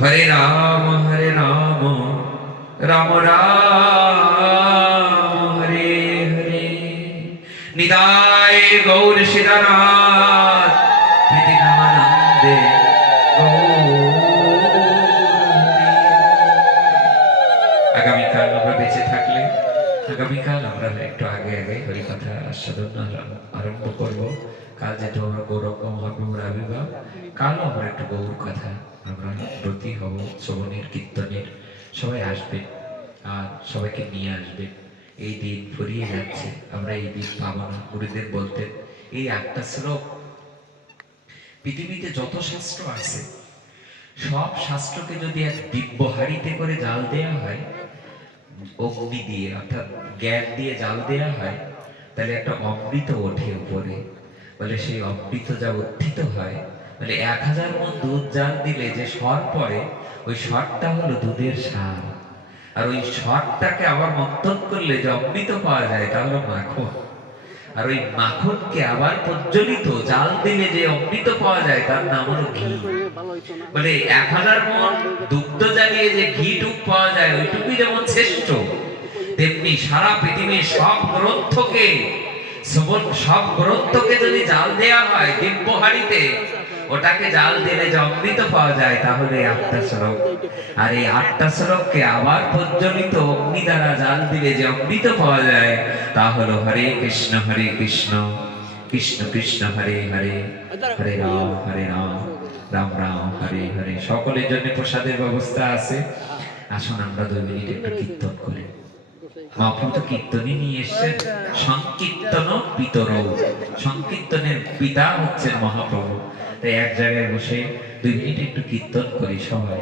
হরে রাম রাম রাম হরে হরে। নিতাই গৌর সীতানাথ প্রীতিনামানন্দে আগামীকাল আমরা বেঁচে থাকলে, আগামীকাল আমরা একটু আগে আগে হরিকথা আস্বাদন আরম্ভ করব। কাল যেহেতু আমরা গৌরঙ্গ মহাপ্রভুর আবির্ভাব, কালও আমরা একটু গৌর কথা আমরা ব্রতী হব, শ্রবণের কীর্তনের। সবাই আসবেন আর সবাইকে নিয়ে আসবেন। এই দিন ফুরিয়ে যাচ্ছে, আমরা এই দিন পাবো না। গুরুদেব বলতেন, এই একটা শ্লোক পৃথিবীতে যত শাস্ত্র আছে সব শাস্ত্রকে যদি এক দিব্য হাড়িতে করে জাল দেওয়া হয়, অগ্নি দিয়ে অর্থাৎ জ্ঞান দিয়ে জাল দেওয়া হয়, তাহলে একটা অমৃত ওঠে উপরে। বলে সেই অমৃত যা উত্থিত হয়, বলে 1000 মণ দুধ জাল দিলে যে স্বর পড়ে, ওই স্বরটা হলো দুধের স্বাদ। আর ওই স্বরটাকে আবার মন্থন করলে যে অমৃত পাওয়া যায়, তা হলো মাখন। আর ওই মাখনকে আবার প্রজ্বলিত জাল দিলে যে অমৃত পাওয়া যায়, তার নাম হলো ঘি। বলে 1000 মণ দুগ্ধ জ্বালিয়ে যে ঘিটুক পাওয়া যায়, ওইটুকুই যেমন শ্রেষ্ঠ, তেমনি সারা পৃথিবীর সব গ্রন্থকে যদি জাল দেয়া হয় দিব্য হাড়িতে, ওটাকে জাল দিলে যে অমৃত পাওয়া যায়, তাহলে 8টা শ্লোক। আর এই 8টা শ্লোককে আবার প্রজ্বলিত অগ্নি দ্বারা জাল দিলে যে অমৃত পাওয়া যায়, তা হলো হরে কৃষ্ণ কৃষ্ণ কৃষ্ণ হরে হরে, হরে রাম রাম রাম হরে হরে। সকলের জন্য প্রসাদের ব্যবস্থা আছে। আসুন আমরা 2 মিনিট একটু কীর্তন করি। মহাপ্রভু তো কীর্তনই নিয়ে এসছেন। সংকীর্তন পিতর, সংকীর্তনের পিতা হচ্ছেন মহাপ্রভু। তাই এক জায়গায় বসে 2 মিনিট একটু কীর্তন করি সবাই।